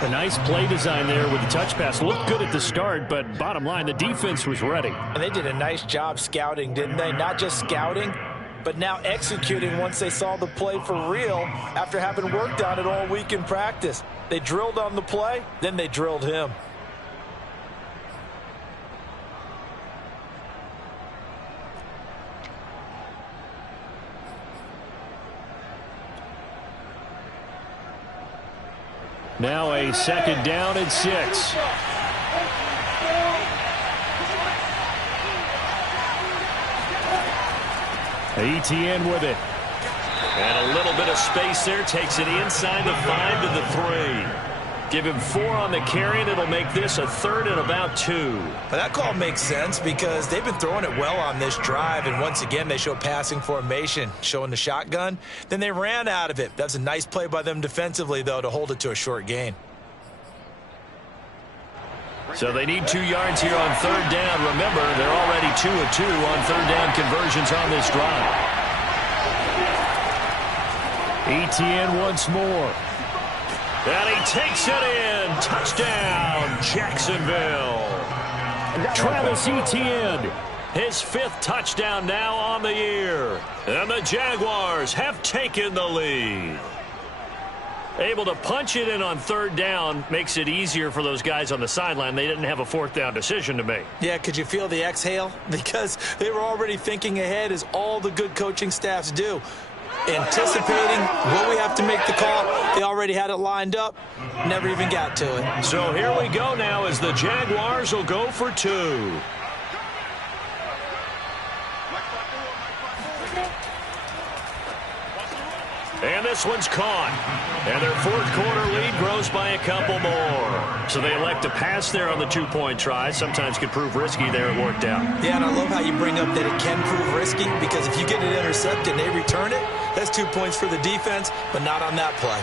A nice play design there with the touch pass. Looked good at the start, but bottom line, the defense was ready. And they did a nice job scouting, didn't they? Not just scouting, but now executing once they saw the play for real after having worked on it all week in practice. They drilled on the play, then they drilled him. Now a 2nd down and 6. ETN with it. And a little bit of space there. Takes it inside the 5 to the 3. Give him 4 on the carry, and it'll make this a 3rd and about 2. But that call makes sense because they've been throwing it well on this drive, and once again they show passing formation, showing the shotgun. Then they ran out of it. That's a nice play by them defensively, though, to hold it to a short gain. So they need 2 yards here on 3rd down. Remember, they're already 2 of 2 on 3rd down conversions on this drive. ETN once more. And he takes it in. Touchdown, Jacksonville. Travis Etienne. His 5th touchdown now on the year. And the Jaguars have taken the lead. Able to punch it in on 3rd down makes it easier for those guys on the sideline. They didn't have a 4th down decision to make. Yeah, could you feel the exhale? Because they were already thinking ahead, as all the good coaching staffs do. Anticipating what we have to make the call. They already had it lined up. Never even got to it. So here we go now as the Jaguars will go for 2. And this one's caught. And their 4th quarter lead grows by a couple more. So they elect to pass there on the 2-point try. Sometimes could prove risky there. It worked out. Yeah, and I love how you bring up that it can prove risky, because if you get it intercepted and they return it, that's 2 points for the defense, but not on that play.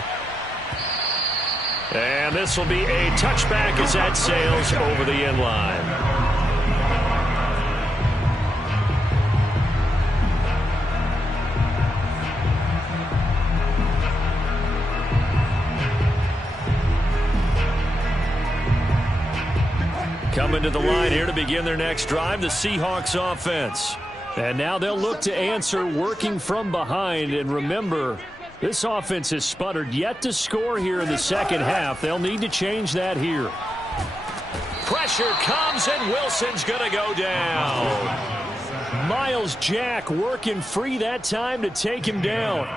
And this will be a touchback as that sails over the end line. Coming to the line here to begin their next drive, the Seahawks offense. And now they'll look to answer working from behind. And remember, this offense has sputtered yet to score here in the second half. They'll need to change that here. Pressure comes, and Wilson's going to go down. Miles Jack working free that time to take him down.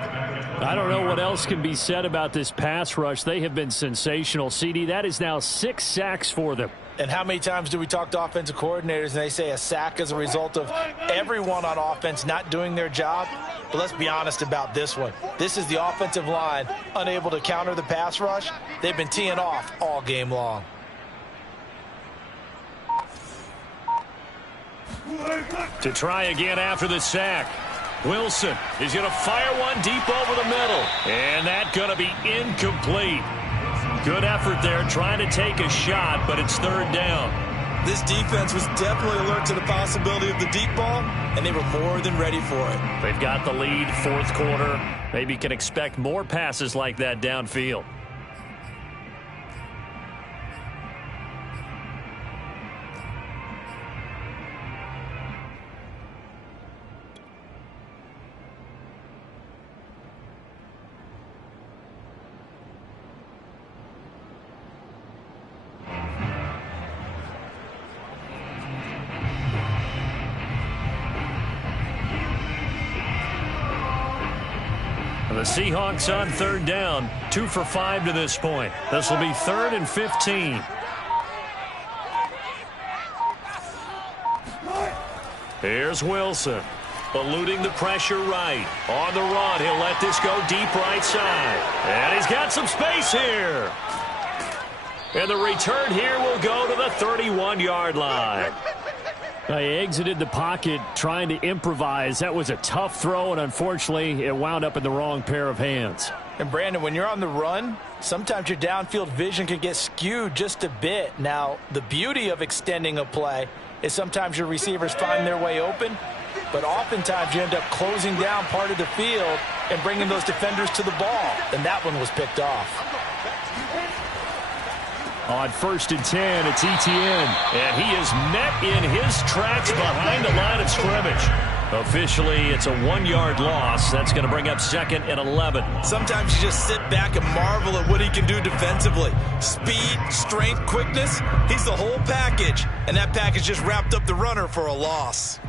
I don't know what else can be said about this pass rush. They have been sensational. CD, that is now 6 sacks for them. And how many times do we talk to offensive coordinators and they say a sack is a result of everyone on offense not doing their job? But let's be honest about this one. This is the offensive line unable to counter the pass rush. They've been teeing off all game long. To try again after the sack. Wilson is going to fire one deep over the middle. And that's going to be incomplete. Good effort there trying to take a shot, but it's 3rd down. This defense was definitely alert to the possibility of the deep ball, and they were more than ready for it. They've got the lead, 4th quarter. Maybe can expect more passes like that downfield. The Seahawks on 3rd down, 2 for 5 to this point. This will be 3rd and 15. Here's Wilson, eluding the pressure right. On the run, he'll let this go deep right side. And he's got some space here. And the return here will go to the 31-yard line. He exited the pocket trying to improvise. That was a tough throw, and unfortunately, it wound up in the wrong pair of hands. And Brandon, when you're on the run, sometimes your downfield vision can get skewed just a bit. Now, the beauty of extending a play is sometimes your receivers find their way open, but oftentimes you end up closing down part of the field and bringing those defenders to the ball. And that one was picked off. On 1st and 10, it's Etienne. And he is met in his tracks behind the line of scrimmage. Officially, it's a 1-yard loss. That's going to bring up 2nd and 11. Sometimes you just sit back and marvel at what he can do defensively. Speed, strength, quickness, he's the whole package. And that package just wrapped up the runner for a loss.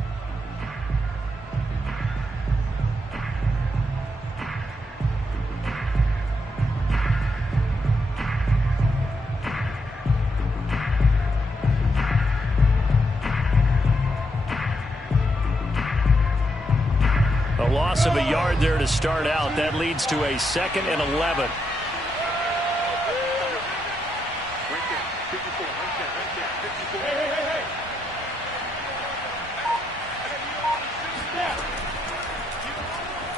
A loss of a yard there to start out. That leads to a 2nd and 11.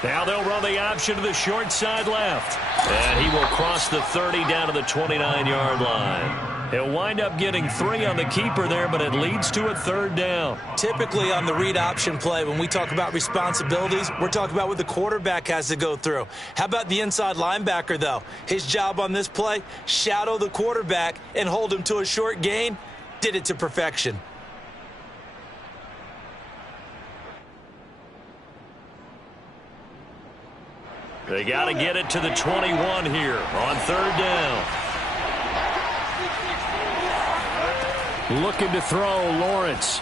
Now they'll run the option to the short side left. And he will cross the 30 down to the 29-yard line. He'll wind up getting 3 on the keeper there, but it leads to a 3rd down. Typically on the read option play, when we talk about responsibilities, we're talking about what the quarterback has to go through. How about the inside linebacker, though? His job on this play, shadow the quarterback and hold him to a short gain. Did it to perfection. They got to get it to the 21 here on 3rd down. Looking to throw, Lawrence.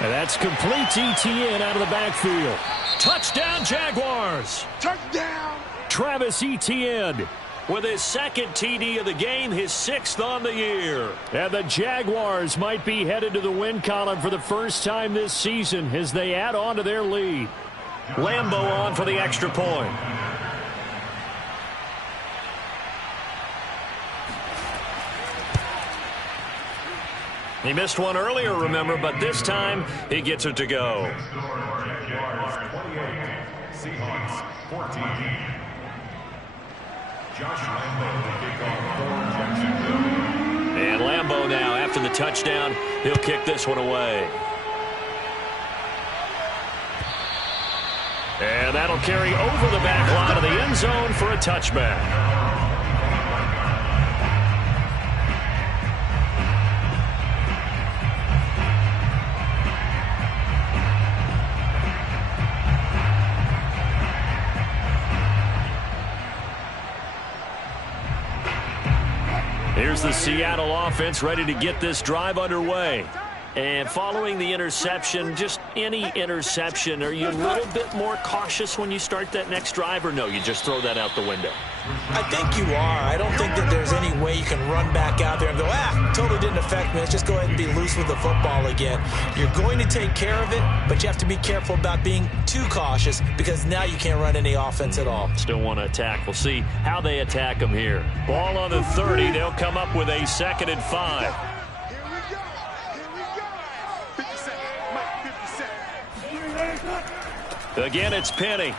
And that's complete to Etienne out of the backfield. Touchdown, Jaguars. Touchdown. Travis Etienne with his 2nd TD of the game, his 6th on the year. And the Jaguars might be headed to the win column for the first time this season as they add on to their lead. Lambo on for the extra point. He missed one earlier, remember, but this time he gets it to go. Jaguars 28, Seahawks 14. Josh Lambo to kick off for Jacksonville. And Lambo now, after the touchdown, he'll kick this one away. And that'll carry over the back line of the end zone for a touchback. Here's the Seattle offense ready to get this drive underway. And following the interception, just any interception, are you a little bit more cautious when you start that next drive, or no, you just throw that out the window? I think you are. I don't think that there's any way you can run back out there and go, totally didn't affect me. Let's just go ahead and be loose with the football again. You're going to take care of it, but you have to be careful about being too cautious because now you can't run any offense at all. Still want to attack. We'll see how they attack them here. Ball on the 30. They'll come up with a 2nd and 5. Again, it's Penny.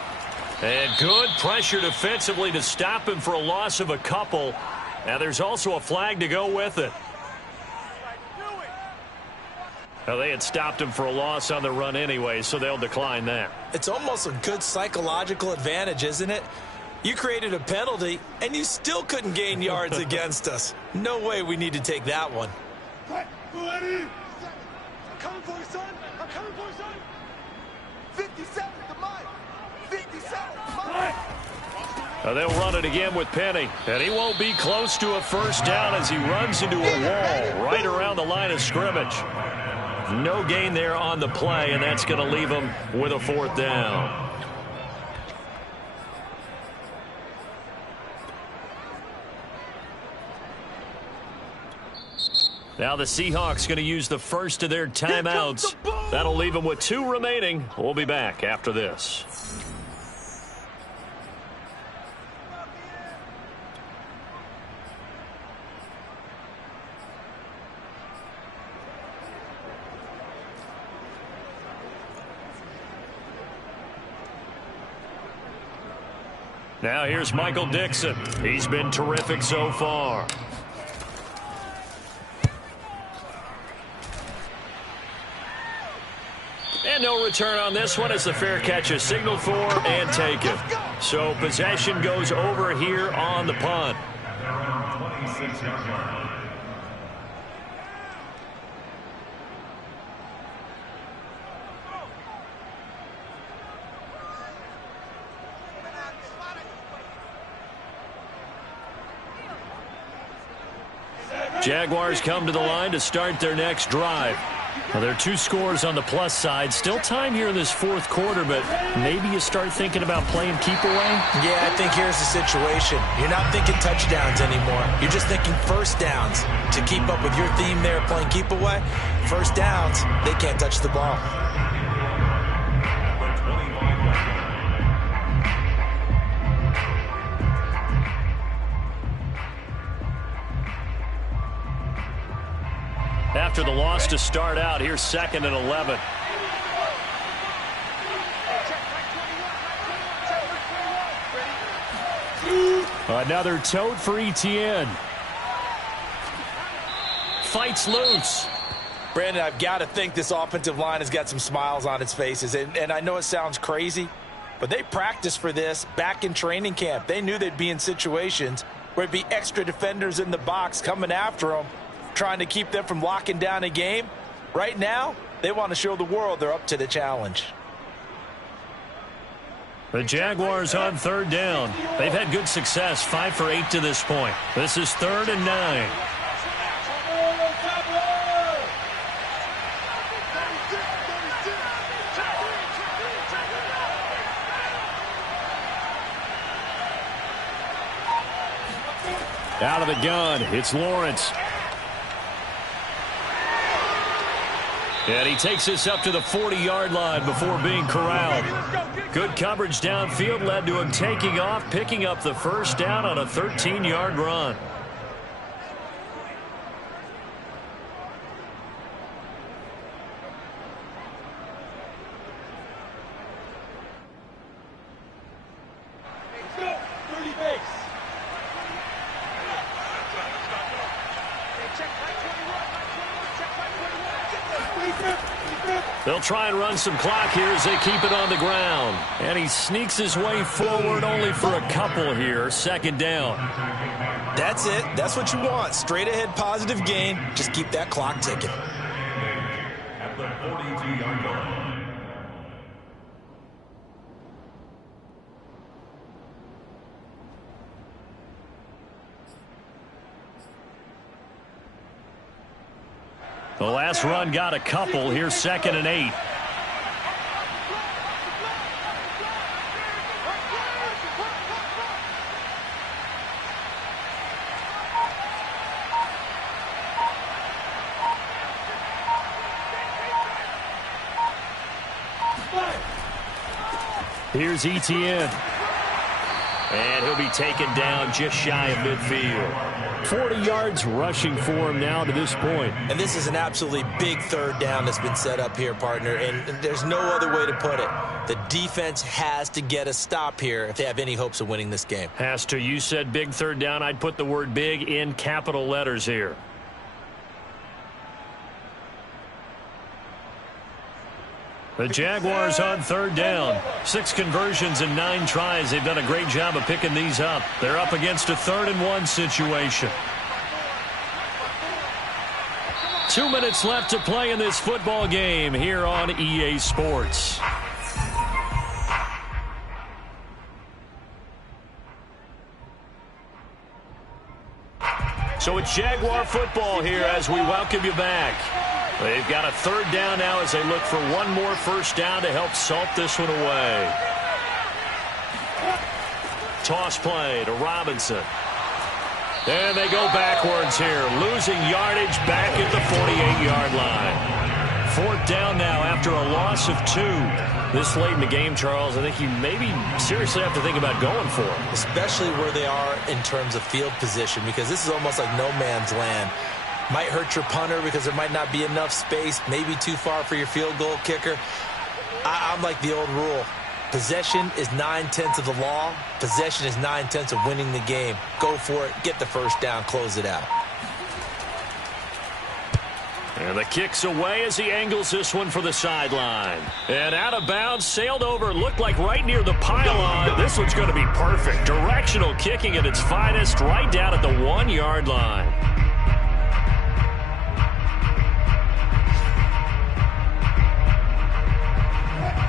And good pressure defensively to stop him for a loss of a couple. Now there's also a flag to go with it. Now they had stopped him for a loss on the run anyway, so they'll decline that. It's almost a good psychological advantage, isn't it? You created a penalty, and you still couldn't gain yards against us. No way we need to take that one. I'm coming for you, son. I'm coming for you, son. 57 to mine. 57 to mine. They'll run it again with Penny. And he won't be close to a first down as he runs into a wall right around the line of scrimmage. No gain there on the play, and that's going to leave him with a 4th down. Now the Seahawks going to use the first of their timeouts. That'll leave them with 2 remaining. We'll be back after this. Now here's Michael Dixon. He's been terrific so far. And no return on this one as the fair catch is signaled for and taken. So possession goes over here on the punt. Jaguars come to the line to start their next drive. Well, there are 2 scores on the plus side. Still time here in this fourth quarter, but maybe you start thinking about playing keep away? Yeah, I think here's the situation. You're not thinking touchdowns anymore. You're just thinking first downs. To keep up with your theme there, playing keep away, first downs, they can't touch the ball. After the loss to start out, here's 2nd and 11. Another tote for Etienne. Fights loose. Brandon, I've got to think this offensive line has got some smiles on its faces. And I know it sounds crazy, but they practiced for this back in training camp. They knew they'd be in situations where there'd be extra defenders in the box coming after them, trying to keep them from locking down a game. Right now, they want to show the world they're up to the challenge. The Jaguars on 3rd down. They've had good success, 5 for 8 to this point. This is 3rd and 9. Out of the gun, it's Lawrence. And he takes this up to the 40-yard line before being corralled. Good coverage downfield led to him taking off, picking up the first down on a 13-yard run. They'll try and run some clock here as they keep it on the ground. And he sneaks his way forward only for a couple here. 2nd down. That's it. That's what you want. Straight ahead positive gain. Just keep that clock ticking. At the 42-yard line. The last run got a couple. Here's 2nd and 8. Here's Etienne. And he'll be taken down just shy of midfield. 40 yards rushing for him now to this point. And this is an absolutely big 3rd down that's been set up here, partner, and there's no other way to put it. The defense has to get a stop here if they have any hopes of winning this game. Has to. You said big 3rd down. I'd put the word big in capital letters here. The Jaguars on 3rd down. 6 conversions and 9 tries. They've done a great job of picking these up. They're up against a 3rd and 1 situation. 2 minutes left to play in this football game here on EA Sports. So it's Jaguar football here as we welcome you back. They've got a 3rd down now as they look for one more first down to help salt this one away. Toss play to Robinson. And they go backwards here, losing yardage back at the 48-yard line. 4th down now after a loss of 2. This late in the game, Charles, I think you maybe seriously have to think about going for it. Especially where they are in terms of field position, because this is almost like no man's land. Might hurt your punter because there might not be enough space, maybe too far for your field goal kicker. I'm like the old rule. Possession is 9/10 of the law. Possession is 9/10 of winning the game. Go for it. Get the first down. Close it out. And the kick's away as he angles this one for the sideline. And out of bounds, sailed over, looked like right near the pylon. This one's going to be perfect. Directional kicking at its finest, right down at the 1-yard line.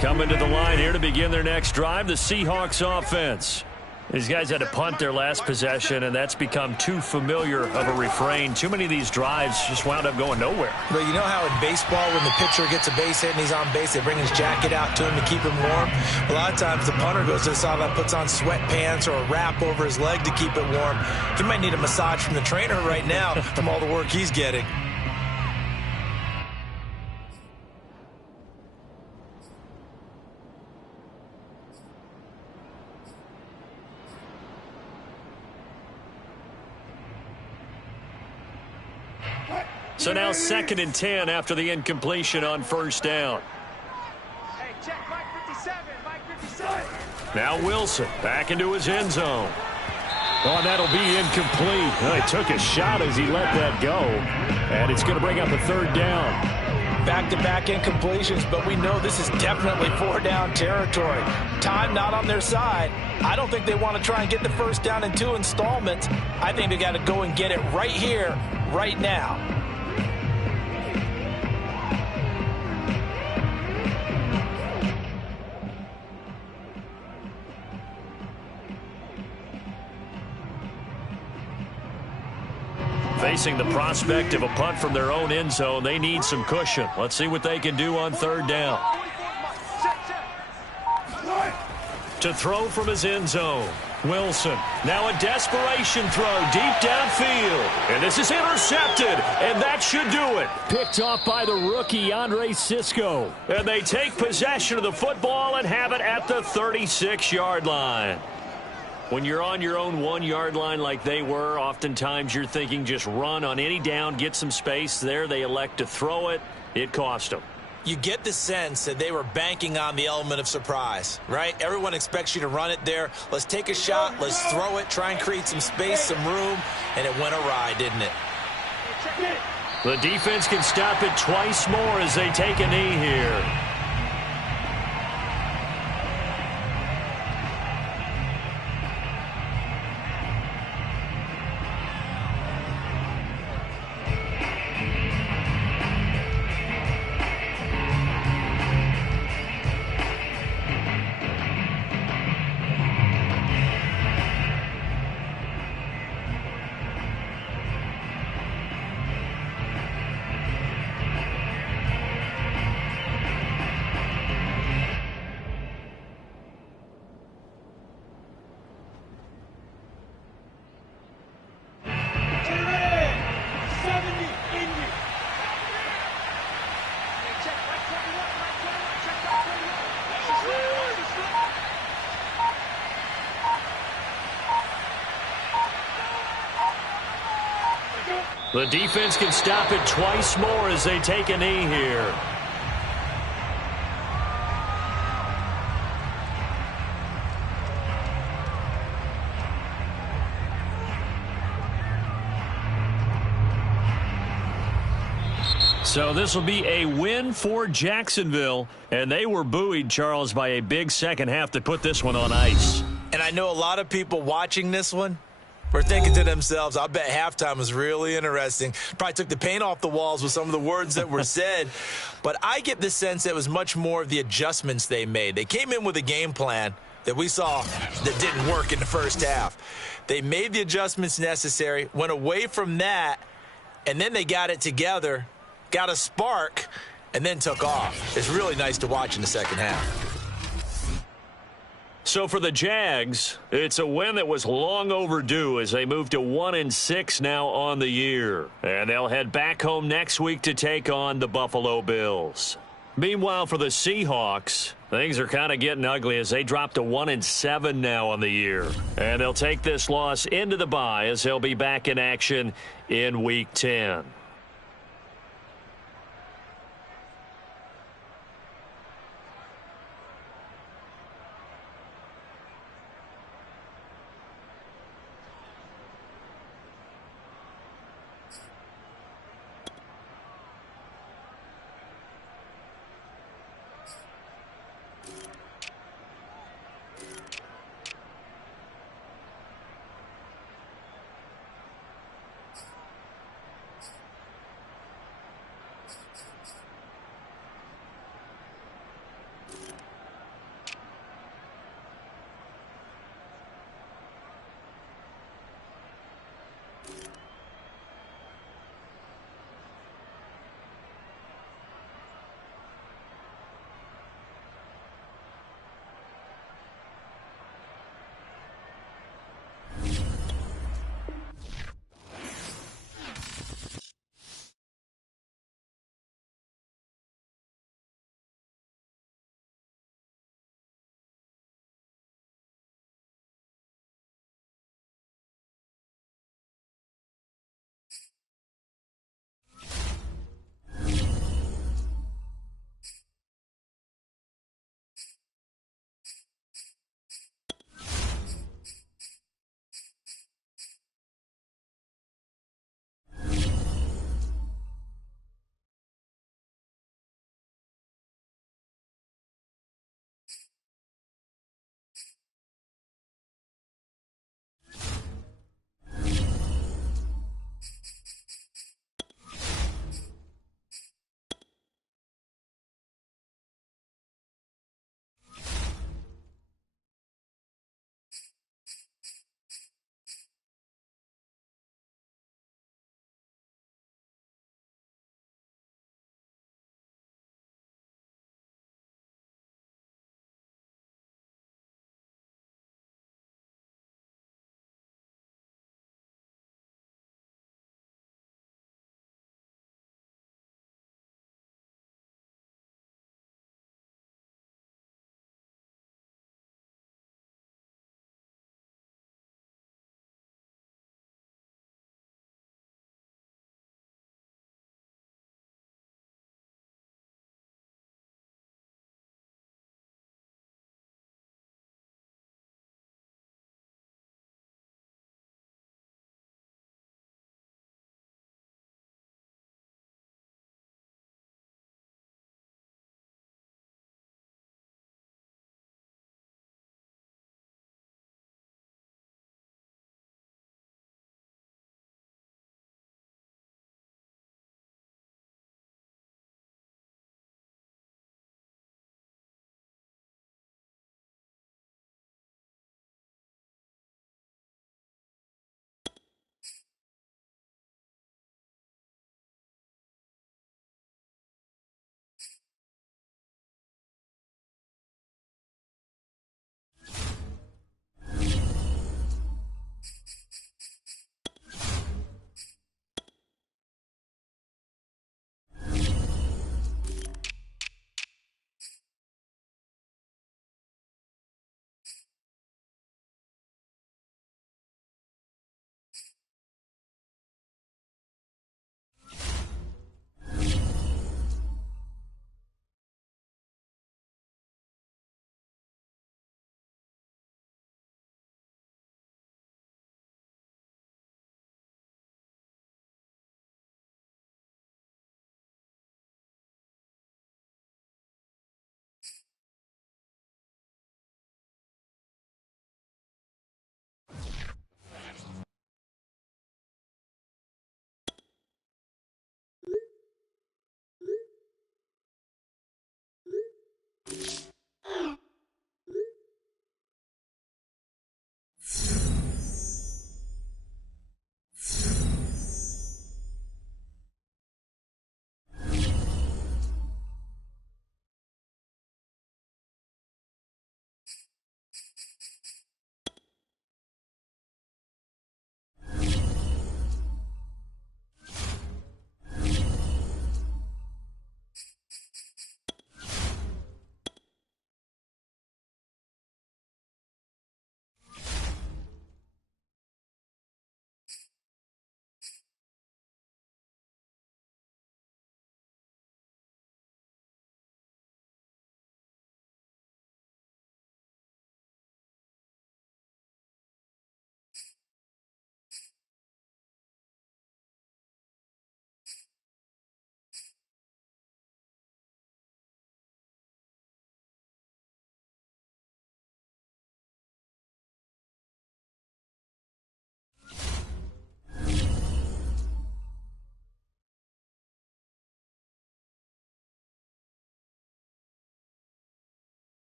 Coming to the line here to begin their next drive, the Seahawks offense. These guys had to punt their last possession, and that's become too familiar of a refrain. Too many of these drives just wound up going nowhere. But you know how in baseball, when the pitcher gets a base hit and he's on base, they bring his jacket out to him to keep him warm? A lot of times the punter goes to the sideline, puts on sweatpants or a wrap over his leg to keep it warm. He might need a massage from the trainer right now from all the work he's getting. So now 2nd and 10 after the incompletion on first down. Hey, check Mike 57, Mike 57. Now Wilson back into his end zone. Oh, and that'll be incomplete. Well, he took a shot as he let that go. And it's going to bring up a 3rd down. Back-to-back incompletions, but we know this is definitely 4-down territory. Time not on their side. I don't think they want to try and get the first down in 2 installments. I think they got to go and get it right here, right now. Facing the prospect of a punt from their own end zone, they need some cushion. Let's see what they can do on 3rd down. To throw from his end zone, Wilson. Now a desperation throw deep downfield. And this is intercepted, and that should do it. Picked off by the rookie, Andre Cisco. And they take possession of the football and have it at the 36-yard line. When you're on your own 1-yard line like they were, oftentimes you're thinking just run on any down, get some space. There they elect to throw it. It cost them. You get the sense that they were banking on the element of surprise, right? Everyone expects you to run it there. Let's take a shot. Let's throw it. Try and create some space, some room. And it went awry, didn't it? The defense can stop it twice more as they take a knee here. The defense can stop it twice more as they take a knee here. So this will be a win for Jacksonville, and they were buoyed, Charles, by a big second half that put this one on ice. And I know a lot of people watching this one were thinking to themselves, I bet halftime was really interesting. Probably took the paint off the walls with some of the words that were said. But I get the sense that it was much more of the adjustments they made. They came in with a game plan that we saw that didn't work in the first half. They made the adjustments necessary, went away from that, and then they got it together, got a spark, and then took off. It's really nice to watch in the second half. So for the Jags, it's a win that was long overdue as they move to 1-6 now on the year. And they'll head back home next week to take on the Buffalo Bills. Meanwhile, for the Seahawks, things are kind of getting ugly as they drop to 1-7 now on the year. And they'll take this loss into the bye as they'll be back in action in Week 10.